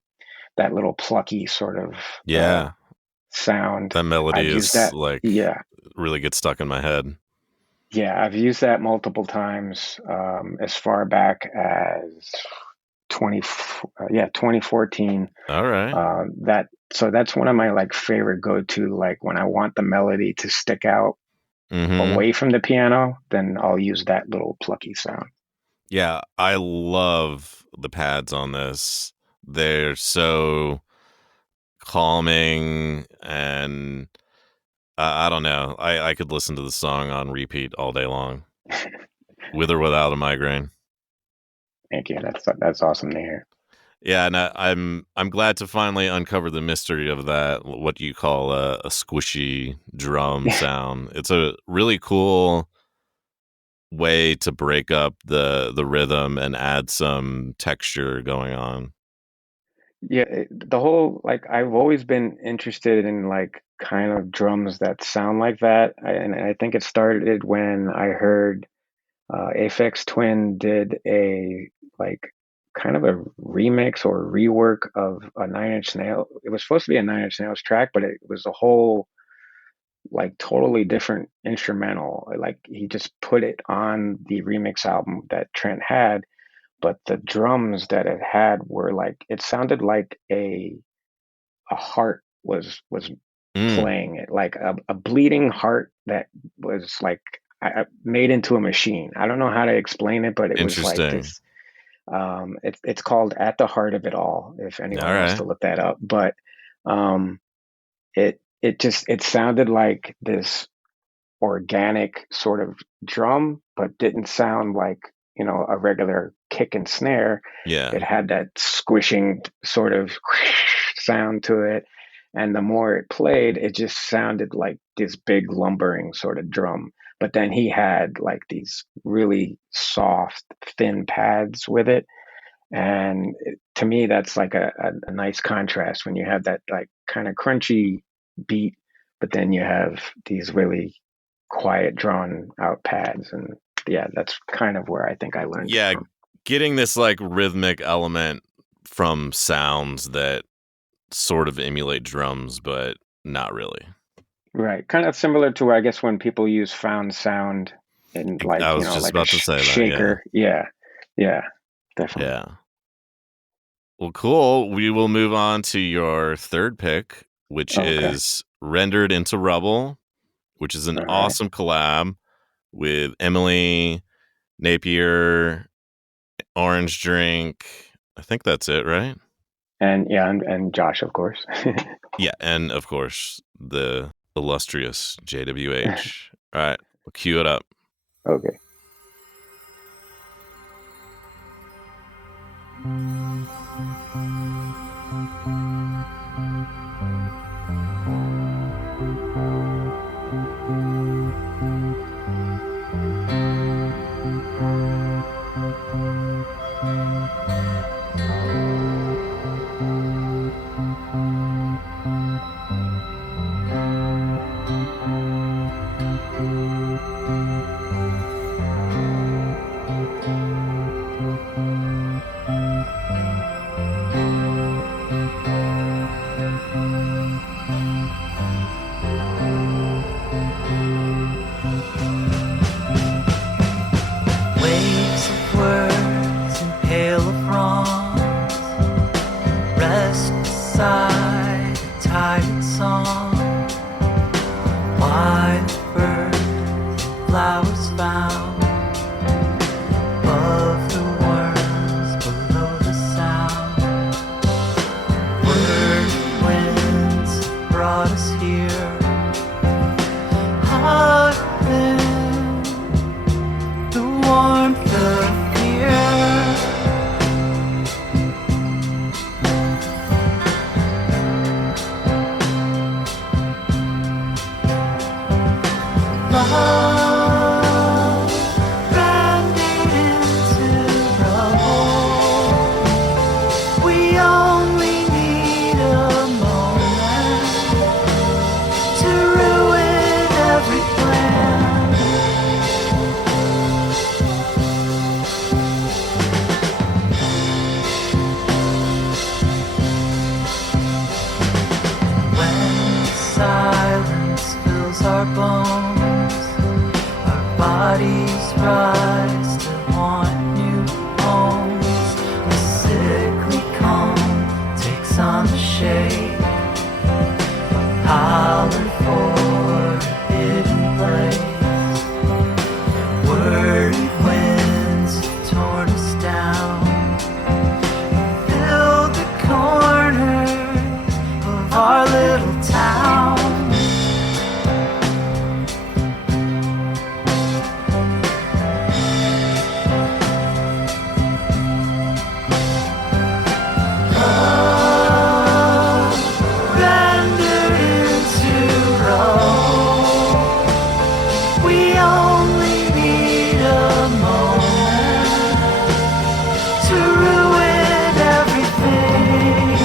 that little plucky sort of Yeah. sound. That melody I've used is that. like Yeah, really gets stuck in my head. yeah, I've used that multiple times, as far back as 20, yeah, 2014. All right. That so that's one of my like favorite go to. Like when I want the melody to stick out Mm-hmm. away from the piano, then I'll use that little plucky sound. Yeah, I love the pads on this. They're so calming and I don't know. I could listen to the song on repeat all day long, with or without a migraine. Thank you. That's awesome to hear. Yeah, and I'm glad to finally uncover the mystery of that. What you call a squishy drum sound. It's a really cool way to break up the rhythm and add some texture going on. Yeah, the whole like I've always been interested in like kind of drums that sound like that, and I think it started when I heard Aphex Twin did a like kind of a remix or rework of a Nine Inch Nail. It was supposed to be a Nine Inch Nails track, but it was a whole like totally different instrumental. Like he just put it on the remix album that Trent had, but the drums that it had were like it sounded like a heart was Mm, playing it, like a bleeding heart that was like made into a machine. I don't know how to explain it, but it was like interesting. this. It's called At the Heart of It All, if All anyone wants right. to look that up. But um, it sounded like this organic sort of drum, but didn't sound like, a regular kick and snare. Yeah. It had that squishing sort of sound to it. And the more it played, it just sounded like this big lumbering sort of drum. But then he had like these really soft, thin pads with it. And to me, that's like a nice contrast when you have that like kind of crunchy beat, but then you have these really quiet, drawn out pads. And yeah, that's kind of where I think I learned it Yeah, from. getting this like rhythmic element from sounds that sort of emulate drums, but not really. Right. Kind of similar to, I guess, when people use found sound in I like, was just like a about to say that. Yeah. shaker. Yeah. Yeah, definitely. Yeah. Well, cool. We will move on to your third pick, which Okay. is Rendered into Rubble, which is an All right. awesome collab with Emily Napier, Orange Drink. I think that's it, right? and Josh, of course. Yeah, and of course, the illustrious JWH. All right, we'll cue it up. Okay. Waves of words and hail of wrongs rest beside a tired song. Wild birds and flowers found above the words, below the sound. Word winds brought us here. Hot wind, the warmth of fear. Love rendered into rubble. We only need a moment to ruin every plan. When silence fills our bones, our bodies rise to want new homes. A sickly calm takes on the shape of pallor for a hidden place. Worried winds have torn us down, filled the corners of our little town. Love rendered into rubble. We only need a moment to ruin everything.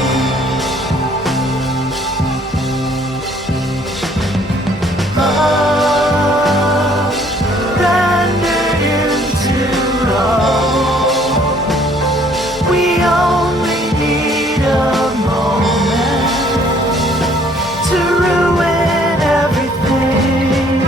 Love rendered into rubble. We only need a moment to ruin everything.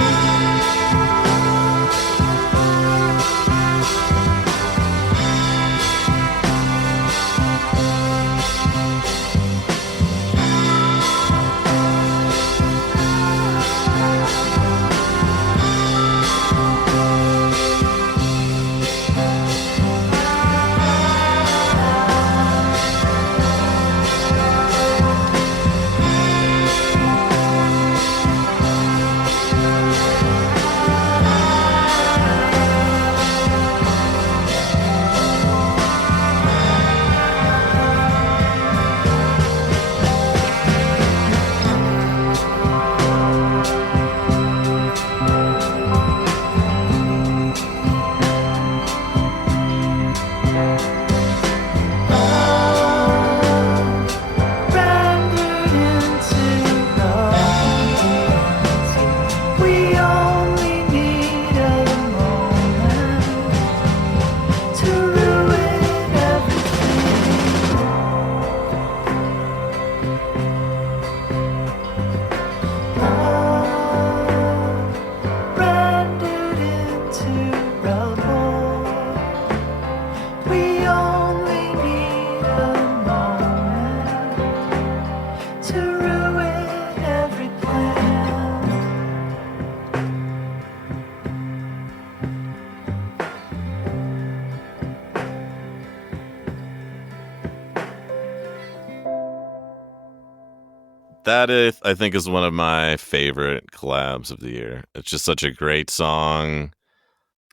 That is, I think, is one of my favorite collabs of the year. It's just such a great song.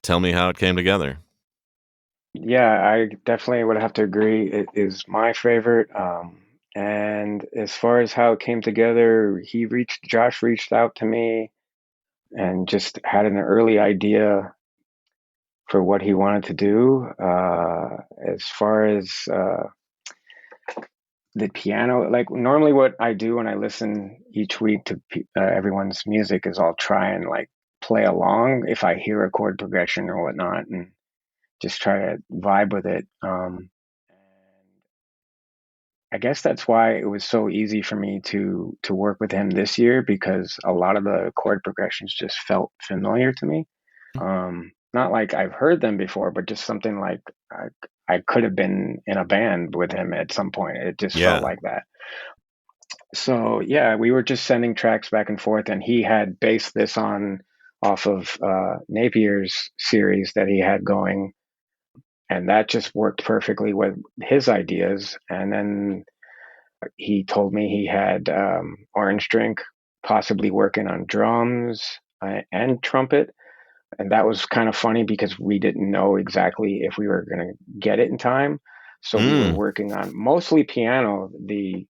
Tell me how it came together. Yeah, I definitely would have to agree. It is my favorite. And as far as how it came together, Josh reached out to me and just had an early idea for what he wanted to do. As far as the piano, like normally what I do when I listen each week to everyone's music is I'll try and like play along if I hear a chord progression or whatnot, and just try to vibe with it. I guess that's why it was so easy for me to work with him this year, because a lot of the chord progressions just felt familiar to me. Not like I've heard them before, but just something like I could have been in a band with him at some point. It just felt Yeah. like that. So yeah, we were just sending tracks back and forth, and he had based this on off of Napier's series that he had going, and that just worked perfectly with his ideas. And then he told me he had Orange Drink possibly working on drums and trumpet. And that was kind of funny because we didn't know exactly if we were going to get it in time. So we were Mm. working on mostly piano the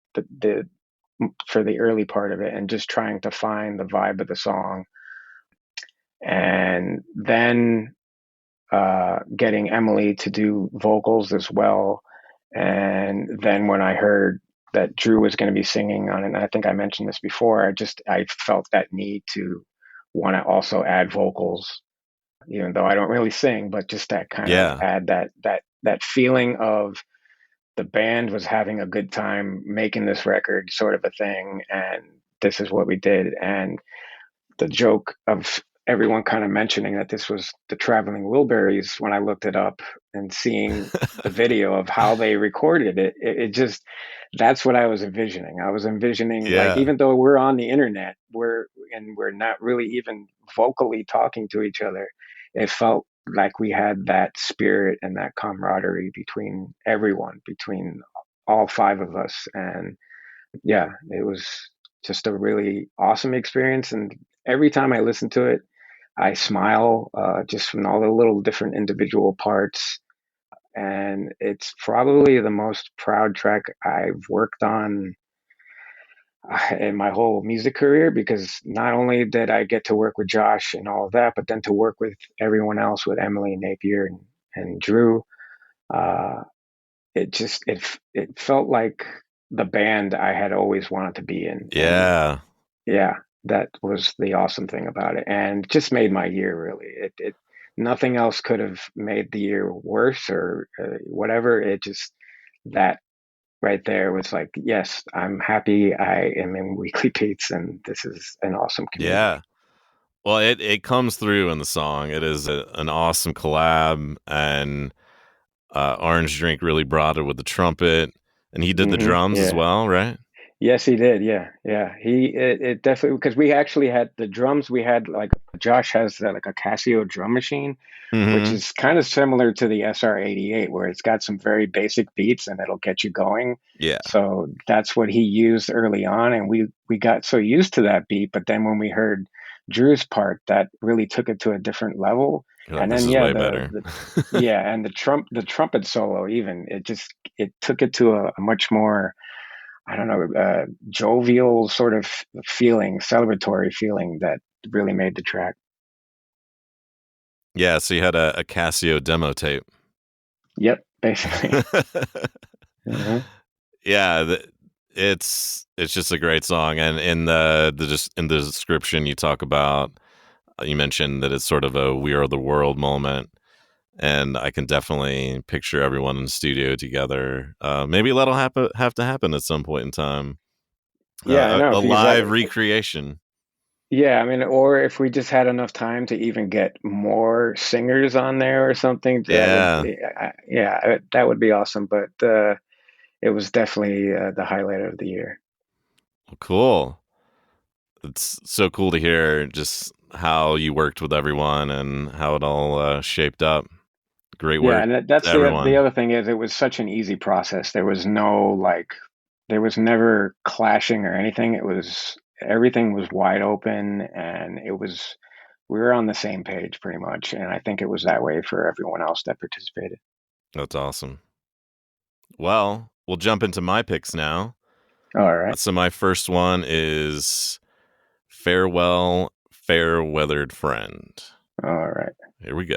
for the early part of it, and just trying to find the vibe of the song. And then getting Emily to do vocals as well. And then when I heard that Drew was going to be singing on it, and I think I mentioned this before, I felt that need to want to also add vocals, even though I don't really sing, but just that kind of Yeah. add that feeling of the band was having a good time making this record, sort of a thing, and this is what we did. And the joke of everyone kind of mentioning that this was the Traveling Wilburys, when I looked it up and seeing the video of how they recorded it, it just, that's what I was envisioning. I was envisioning, like, Yeah. even though we're on the internet, we're not really even vocally talking to each other, it felt like we had that spirit and that camaraderie between everyone, between all five of us. And yeah, it was just a really awesome experience. And every time I listen to it, I smile, just from all the little different individual parts. And it's probably the most proud track I've worked on in my whole music career, because not only did I get to work with Josh and all of that, but then to work with everyone else, with Emily Napier and Drew. Uh, it felt like the band I had always wanted to be in. And Yeah. yeah, that was the awesome thing about it, and just made my year, really. It nothing else could have made the year worse or whatever. It just, that right there was like, yes, I'm happy I am in Weekly Beats, and this is an awesome community. Yeah. Well, it comes through in the song. It is an awesome collab, and Orange Drink really brought it with the trumpet, and he did the drums as Yeah. well, right? Yes, he did. Yeah, yeah. It definitely, because we actually had the drums. We had, like, Josh has like a Casio drum machine, which Mm-hmm. is kind of similar to the SR-88, where it's got some very basic beats and it'll get you going. Yeah. So that's what he used early on, and we got so used to that beat. But then when we heard Drew's part, that really took it to a different level. You're like, And this then is yeah, way better. and the trumpet solo, even, it took it to a much more, I don't know, jovial sort of feeling, celebratory feeling, that really made the track. Yeah, so you had a Casio demo tape. Yep, basically. Mhm. Yeah, it's just a great song, and in the just in the description you talk about, you mentioned that it's sort of a "We Are the World" moment, and I can definitely picture everyone in the studio together. Maybe that'll have to happen at some point in time. Yeah, I know, A because live recreation. yeah, I mean, or if we just had enough time to even get more singers on there or something, that would Yeah, be, yeah, that would be awesome. But it was definitely the highlight of the year. well, cool. It's so cool to hear just how you worked with everyone and how it all shaped up. Great Yeah, work and to that's the everyone. other thing is, it was such an easy process. There was no, like, there was never clashing or anything. Everything was wide open, and we were on the same page pretty much. And I think it was that way for everyone else that participated. That's awesome. Well, we'll jump into my picks now. All right. So my first one is Farewell, Fair Weathered Friend. All right. Here we go.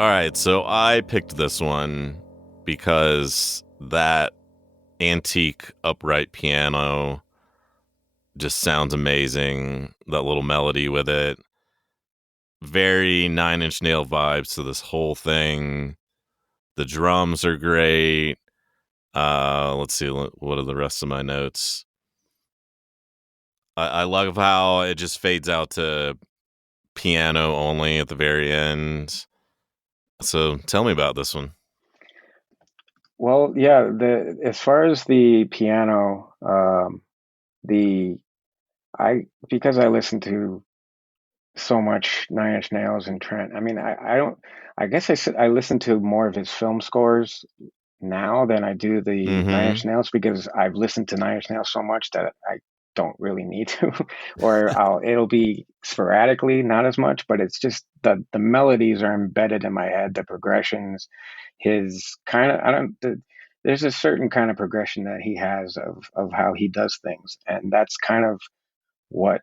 All right, so I picked this one because that antique upright piano just sounds amazing. That little melody with it. Very Nine Inch Nail vibes to this whole thing. The drums are great. Let's see, what are the rest of my notes? I love how it just fades out to piano only at the very end. So tell me about this one. Well, yeah, as far as the piano, the I because I listen to so much Nine Inch Nails and Trent. I mean, I don't. I guess I listen to more of his film scores now than I do the Nine Inch Mm-hmm. Nails because I've listened to Nine Inch Nails so much that I don't really need to, or it'll be sporadically, not as much, but it's just the melodies are embedded in my head, the progressions, his kind of there's a certain kind of progression that he has of how he does things, and that's kind of what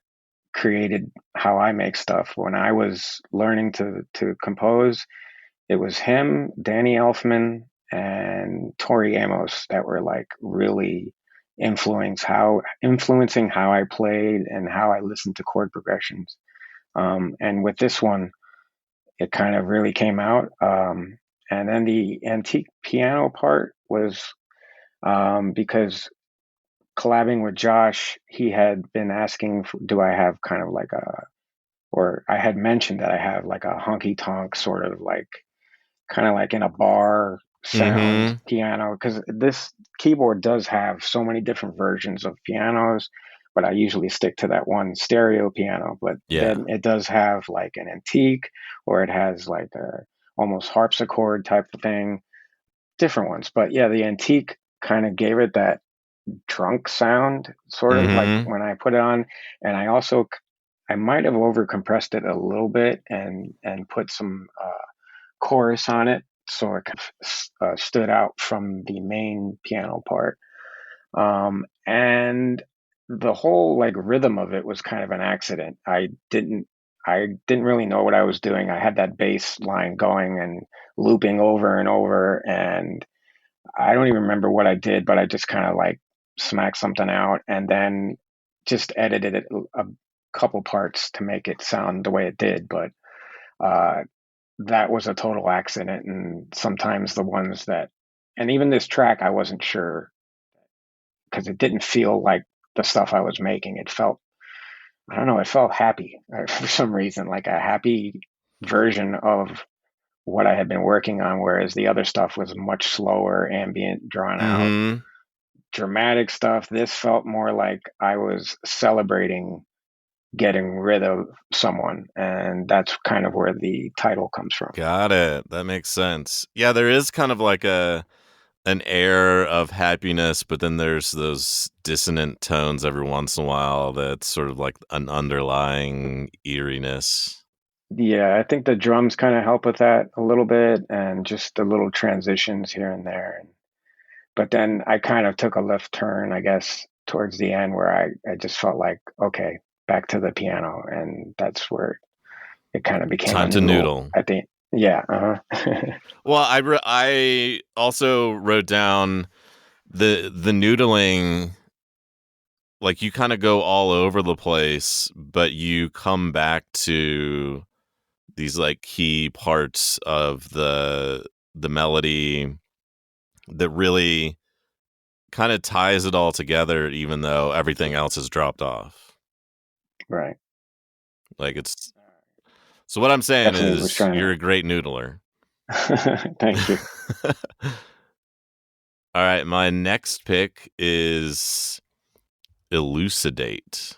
created how I make stuff. When I was learning to compose, it was him, Danny Elfman, and Tori Amos that were like really influencing how I played and how I listened to chord progressions. And with this one, it kind of really came out. And then the antique piano part was because collabing with Josh, he had been asking, do I have kind of like or I had mentioned that I have like a honky tonk sort of like kind of like in a bar sound Mm-hmm. piano because this keyboard does have so many different versions of pianos, but I usually stick to that one stereo piano. But Yeah. then it does have like an antique, or it has like a almost harpsichord type of thing, different ones. But yeah, the antique kind of gave it that drunk sound, sort of like Mm-hmm. when I put it on. And I might have over compressed it a little bit and put some chorus on it, so it kind of stood out from the main piano part. And the whole like rhythm of it was kind of an accident. I didn't really know what I was doing. I had that bass line going and looping over and over, and I don't even remember what I did, but I just kind of like smacked something out and then just edited it a couple parts to make it sound the way it did. But uh, that was a total accident. And sometimes the ones that, and even this track, I wasn't sure because it didn't feel like the stuff I was making. It felt, I don't know, it felt happy for some reason, like a happy version of what I had been working on, whereas the other stuff was much slower, ambient, drawn out, Mm-hmm. dramatic stuff. This felt more like I was celebrating getting rid of someone, and that's kind of where the title comes from. Got it. That makes sense. Yeah, there is kind of like an air of happiness, but then there's those dissonant tones every once in a while that's sort of like an underlying eeriness. Yeah, I think the drums kind of help with that a little bit, and just the little transitions here and there. But then I kind of took a left turn, I guess, towards the end where I just felt like, okay, back to the piano, and that's where it kind of became a Time to noodle noodle. at the yeah, uh-huh. Well, I also wrote down the noodling, like you kind of go all over the place, but you come back to these like key parts of the melody that really kind of ties it all together, even though everything else has dropped off. Right. Like it's so what I'm saying Definitely was is trying you're a great noodler. to. Thank you. All right, my next pick is Elucidate.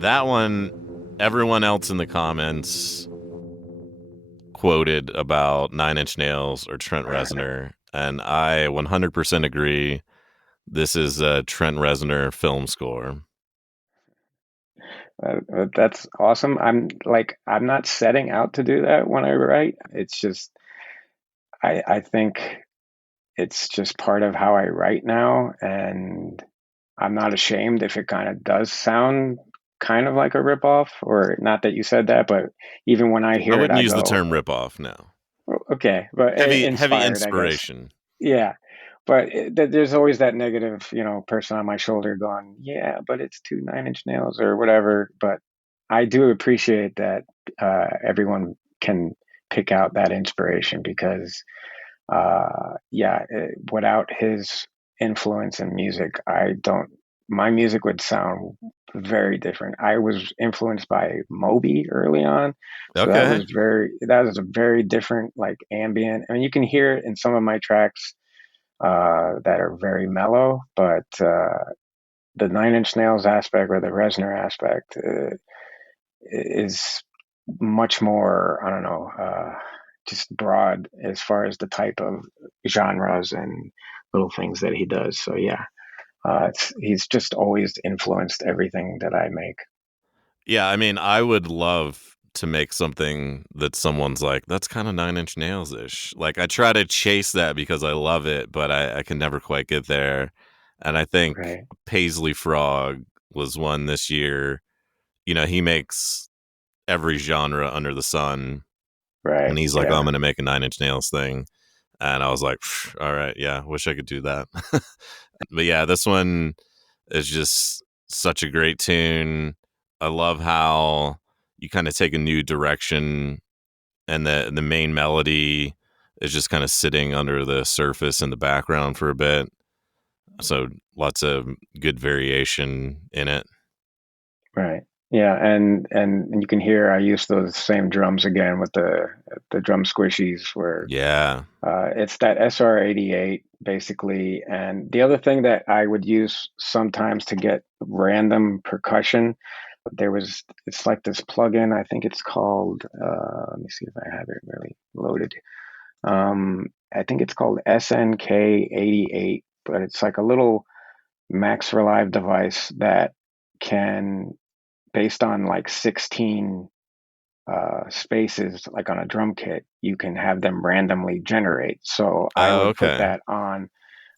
That one, everyone else in the comments quoted about Nine Inch Nails or Trent Reznor, and I 100% agree. This is a Trent Reznor film score. That's awesome. I'm not setting out to do that when I write. It's just I think it's just part of how I write now, and I'm not ashamed if it kind of does sound kind of like a ripoff, or not that you said that, but even when I I hear it, wouldn't I use the go, term ripoff, no. okay, but Heavy inspired, I guess. inspiration. Yeah, but there's always that negative, person on my shoulder going, yeah, but it's two Nine Inch Nails or whatever. But I do appreciate that everyone can pick out that inspiration because, without his influence in music, my music would sound very different. I was influenced by Moby early on, so Okay. that was a very different, like, ambient. I mean, you can hear it in some of my tracks that are very mellow, but the Nine Inch Nails aspect or the Reznor aspect is much more, I don't know, just broad as far as the type of genres and little things that he does. So yeah, he's just always influenced everything that I make. Yeah, I mean, I would love to make something that someone's like, that's kind of Nine Inch Nails ish. Like, I try to chase that because I love it, but I can never quite get there. And I think Right, Paisley Frog was one this year. You know, he makes every genre under the sun. right, And he's like, oh, I'm yeah, going to make a Nine Inch Nails thing. And I was like, all right, yeah, wish I could do that. But yeah, this one is just such a great tune. I love how you kind of take a new direction, and the main melody is just kind of sitting under the surface in the background for a bit. So lots of good variation in it. right. Yeah, and you can hear I use those same drums again with the drum squishies where Yeah. it's that SR88 basically. And the other thing that I would use sometimes to get random percussion, it's like this plugin. I think it's called, let me see if I have it really loaded. I think it's called SNK88, but it's like a little Max Relive device that can, based on like 16 spaces, like on a drum kit, you can have them randomly generate. So Oh, okay.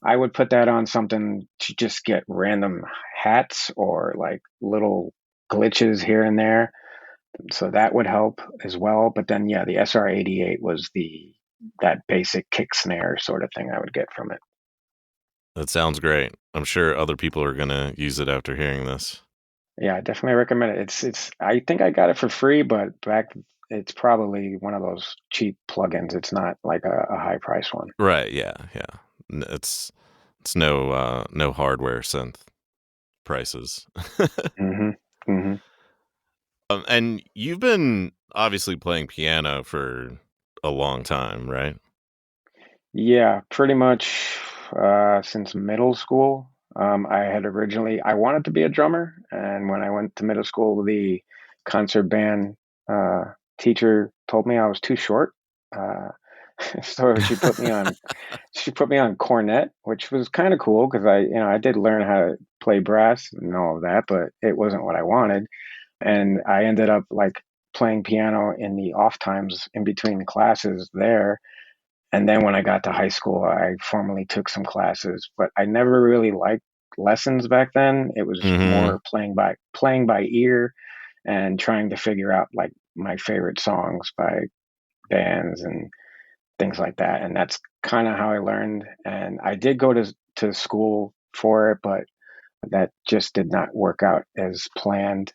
I would put that on something to just get random hats or like little glitches here and there. So that would help as well. But then, yeah, the SR88 was that basic kick snare sort of thing I would get from it. That sounds great. I'm sure other people are going to use it after hearing this. Yeah, I definitely recommend it. I think I got it for free, but it's probably one of those cheap plugins. It's not like a high price one. Right. Yeah. Yeah. It's no hardware synth prices. Hmm. Hmm. And you've been obviously playing piano for a long time, right? Yeah, pretty much since middle school. I wanted to be a drummer, and when I went to middle school, the concert band uh, teacher told me I was too short. Uh, so she put me on cornet, which was kind of cool because I did learn how to play brass and all of that, but it wasn't what I wanted. And I ended up like playing piano in the off times in between classes there. And then when I got to high school, I formally took some classes, but I never really liked lessons back then. It was Hmm. more playing by ear and trying to figure out like my favorite songs by bands and things like that. And that's kind of how I learned. And I did go to school for it, but that just did not work out as planned.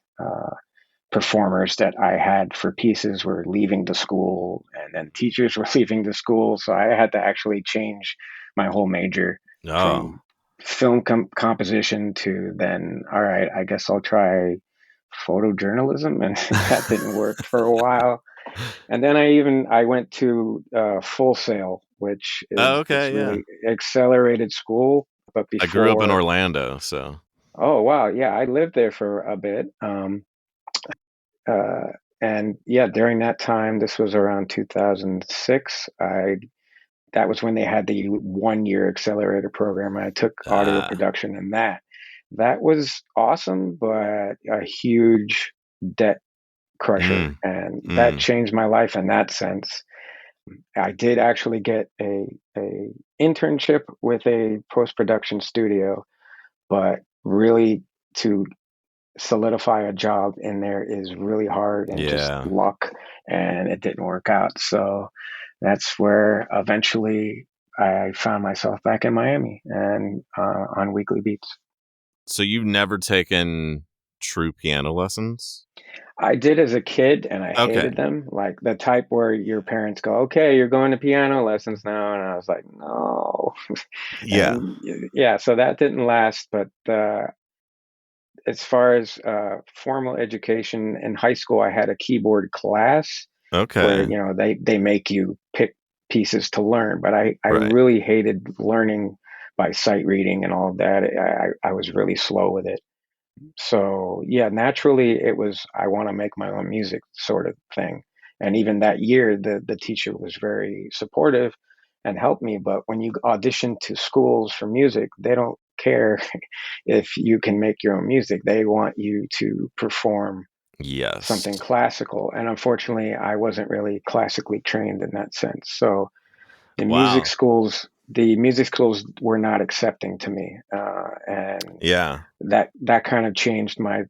Performers that I had for pieces were leaving the school, and then teachers were leaving the school. So I had to actually change my whole major Oh, from composition to then, all right, I guess I'll try photojournalism. And that didn't work for a while. And then I went to Full Sail, which oh, it's okay, yeah. really accelerated school. But I grew up in before, Orlando, so oh wow, yeah, I lived there for a bit. And yeah, during that time, this was around 2006. That was when they had the 1 year accelerator program. And I took audio Ah, production, and that was awesome, but a huge debt crusher, mm, and that mm, changed my life in that sense. I did actually get a internship with a post production studio, but really to solidify a job in there is really hard and just yeah. luck, and it didn't work out. So that's where eventually I found myself back in Miami and on Weekly Beats. So you've never taken true piano lessons? I did as a kid, and I Okay. hated them. Like the type where your parents go, "Okay, you're going to piano lessons now," and I was like, "No." Yeah. And yeah, so that didn't last. But as far as formal education in high school, I had a keyboard class where Okay. they make you pick pieces to learn. But I Right. really hated learning by sight reading and all of that. I was really slow with it. So yeah, naturally it was I want to make my own music sort of thing. And even that year, the teacher was very supportive and helped me. But when you audition to schools for music, they don't care if you can make your own music. They want you to perform something Yes. classical. And unfortunately, I wasn't really classically trained in that sense. So Wow. the music schools were not accepting to me, and Yeah. that kind of changed my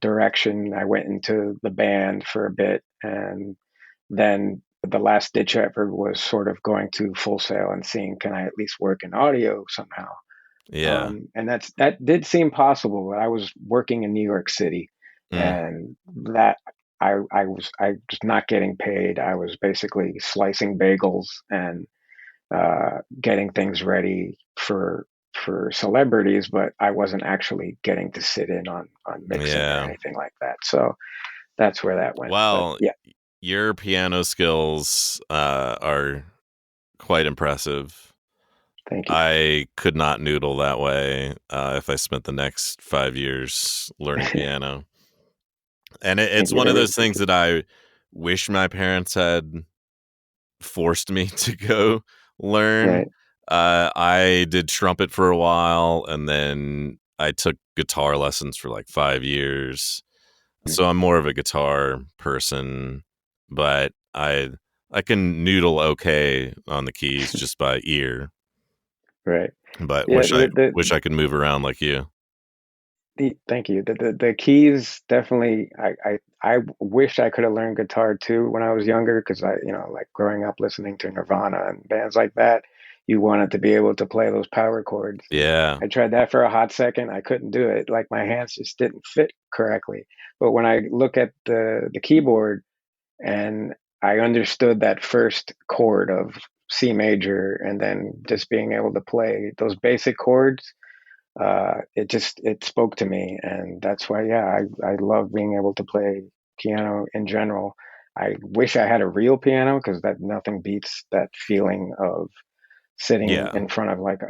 direction. I went into the band for a bit, and then the last ditch effort was sort of going to Full Sail and seeing can I at least work in audio somehow. Yeah. And that did seem possible, but I was working in New York City, Mm. and that I was not getting paid. I was basically slicing bagels and getting things ready for celebrities, but I wasn't actually getting to sit in on mixing or Yeah. anything like that. So that's where that went. But Well, yeah, your piano skills are quite impressive. thank you. I could not noodle that way if I spent the next 5 years learning piano. And Thank it's you. I one of really those things appreciate that I wish my parents had forced me to go it. learn. Right. I did trumpet for a while, and then I took guitar lessons for like 5 years. So I'm more of a guitar person, but I can noodle okay on the keys just by ear. Right. But Yeah. wish I could move around like you. Thank you. The keys definitely. I wish I could have learned guitar too when I was younger, because like growing up listening to Nirvana and bands like that, you wanted to be able to play those power chords. Yeah. I tried that for a hot second. I couldn't do it. Like my hands just didn't fit correctly. But when I look at the keyboard and I understood that first chord of C major, and then just being able to play those basic chords, it spoke to me, and that's why I love being able to play piano in general. I wish I had a real piano, because that nothing beats that feeling of sitting Yeah. in front of like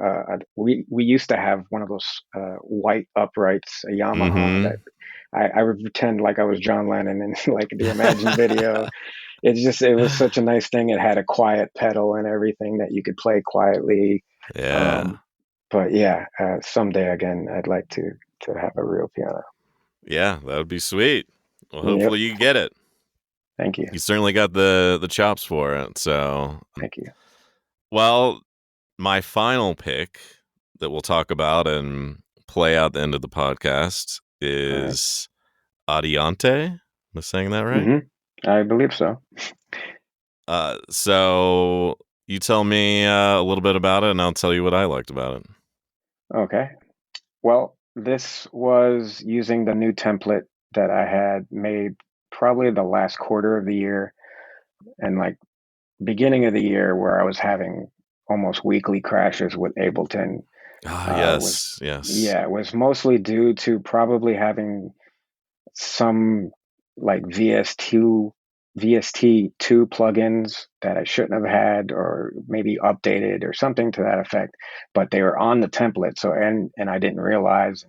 we used to have one of those white uprights, a Yamaha, that Mhm. I would pretend like I was John Lennon in like the Imagine video. It was such a nice thing. It had a quiet pedal and everything that you could play quietly. Yeah. Um, but yeah, someday again, I'd like to have a real piano. Yeah, that would be sweet. Well, Yep. hopefully you get it. Thank you. You certainly got the chops for it. So, Thank you. well, my final pick that we'll talk about and play out the end of the podcast All right. is Adiante. Am I saying that right? I believe so. So you tell me a little bit about it, and I'll tell you what I liked about it. Okay. Well, this was using the new template that I had made probably the last quarter of the year, and like beginning of the year, where I was having almost weekly crashes with Ableton. Ah, Was yes, yes. Yeah, it was mostly due to probably having some like VST2 plugins that I shouldn't have had, or maybe updated or something to that effect, but they were on the template. And I didn't realize,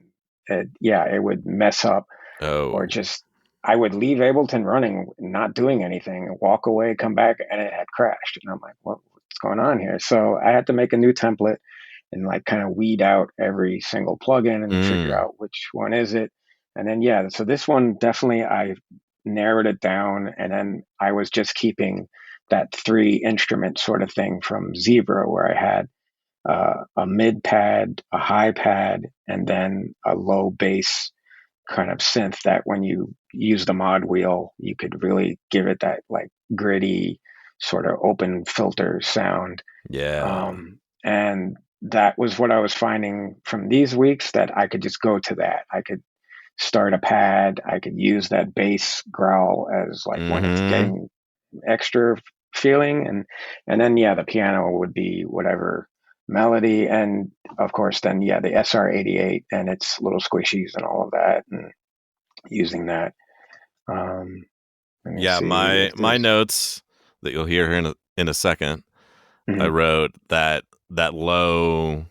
yeah, it would mess up or Oh, just I would leave Ableton running, not doing anything, walk away, come back, and it had crashed. And I'm like, what's going on here? So I had to make a new template and like kind of weed out every single plugin and figure out which one is it. And then, yeah, so this one definitely I narrowed it down, and then I was just keeping that 3 instrument sort of thing from Zebra, where I had a mid pad, a high pad, and then a low bass kind of synth that when you use the mod wheel, you could really give it that like gritty sort of open filter sound. Yeah. And that was what I was finding from these weeks, that I could just go to that. I could start a pad. I could use that bass growl as like when it's getting extra feeling. And then, yeah, the piano would be whatever melody. And of course, then, yeah, the SR88 and its little squishies and all of that, and using that. Let me Yeah, see my notes that you'll hear here in a second, I wrote that low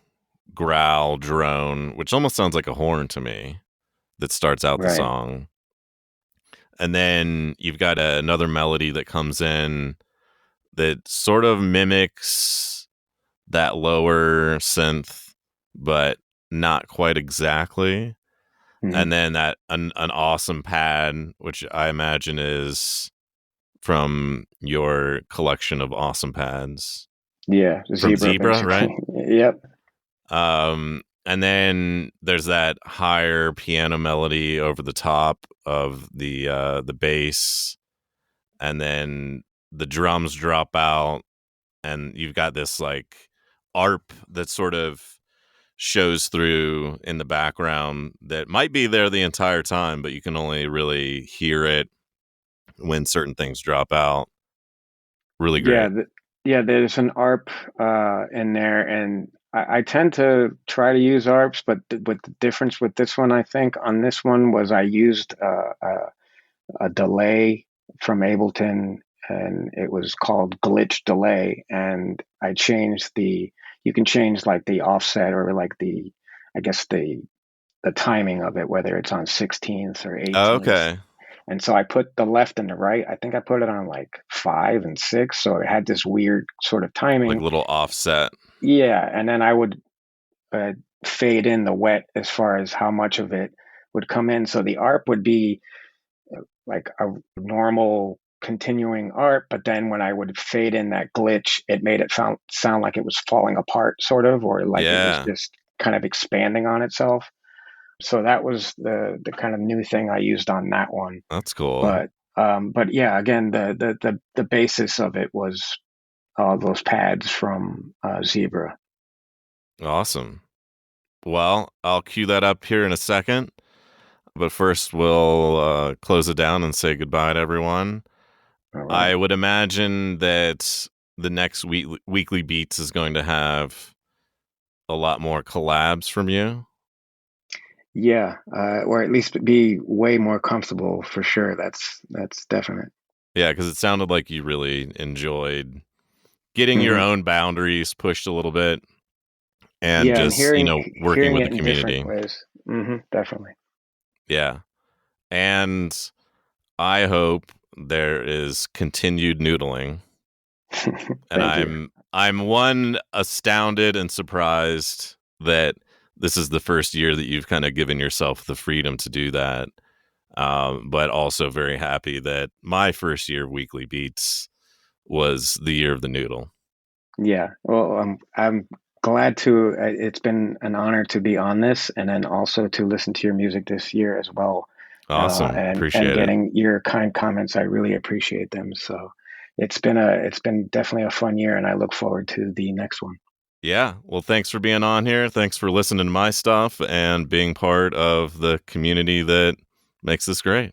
growl drone, which almost sounds like a horn to me, that starts out the Right. song. And then you've got another melody that comes in that sort of mimics that lower synth, but not quite exactly. And then that an awesome pad, which I imagine is from your collection of awesome pads. Yeah, From Zebra, Zebra, right? Yep. And then there's that higher piano melody over the top of the bass, and then the drums drop out, and you've got this like arp that sort of shows through in the background that might be there the entire time, but you can only really hear it when certain things drop out. Really great. Yeah, there's an ARP in there, and I tend to try to use ARPs, but with the difference with this one, I think on this one was I used a delay from Ableton, and it was called glitch delay, and I changed you can change like the offset or like I guess the timing of it, whether it's on 16ths or 18ths. Okay. And so I put the left and the right. I think I put it on like 5 and 6, so it had this weird sort of timing, like little offset. Yeah, and then I would fade in the wet as far as how much of it would come in. So the ARP would be like a normal continuing ARP, but then when I would fade in that glitch, it made it sound like it was falling apart, sort of, or like it was just kind of expanding on itself. So that was the kind of new thing I used on that one. That's cool. But yeah, again, the basis of it was all those pads from Zebra. Awesome. Well, I'll cue that up here in a second, but first we'll close it down and say goodbye to everyone. All right. I would imagine that the next weekly beats is going to have a lot more collabs from you. Yeah, or at least be way more comfortable for sure. That's definite. Yeah, because it sounded like you really enjoyed getting your own boundaries pushed a little bit, and just and working with the in community. Ways. Definitely. Yeah, and I hope there is continued noodling. And I'm one astounded and surprised that this is the first year that you've kind of given yourself the freedom to do that. But also very happy that my first year of Weekly Beats was the year of the noodle. Yeah. Well, I'm glad to, it's been an honor to be on this, and then also to listen to your music this year as well. Awesome. Appreciate and getting your kind comments. I really appreciate them. So it's been definitely a fun year, and I look forward to the next one. Yeah. Well, thanks for being on here. Thanks for listening to my stuff and being part of the community that makes this great.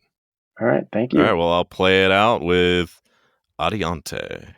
All right. Thank you. All right. Well, I'll play it out with Adiante.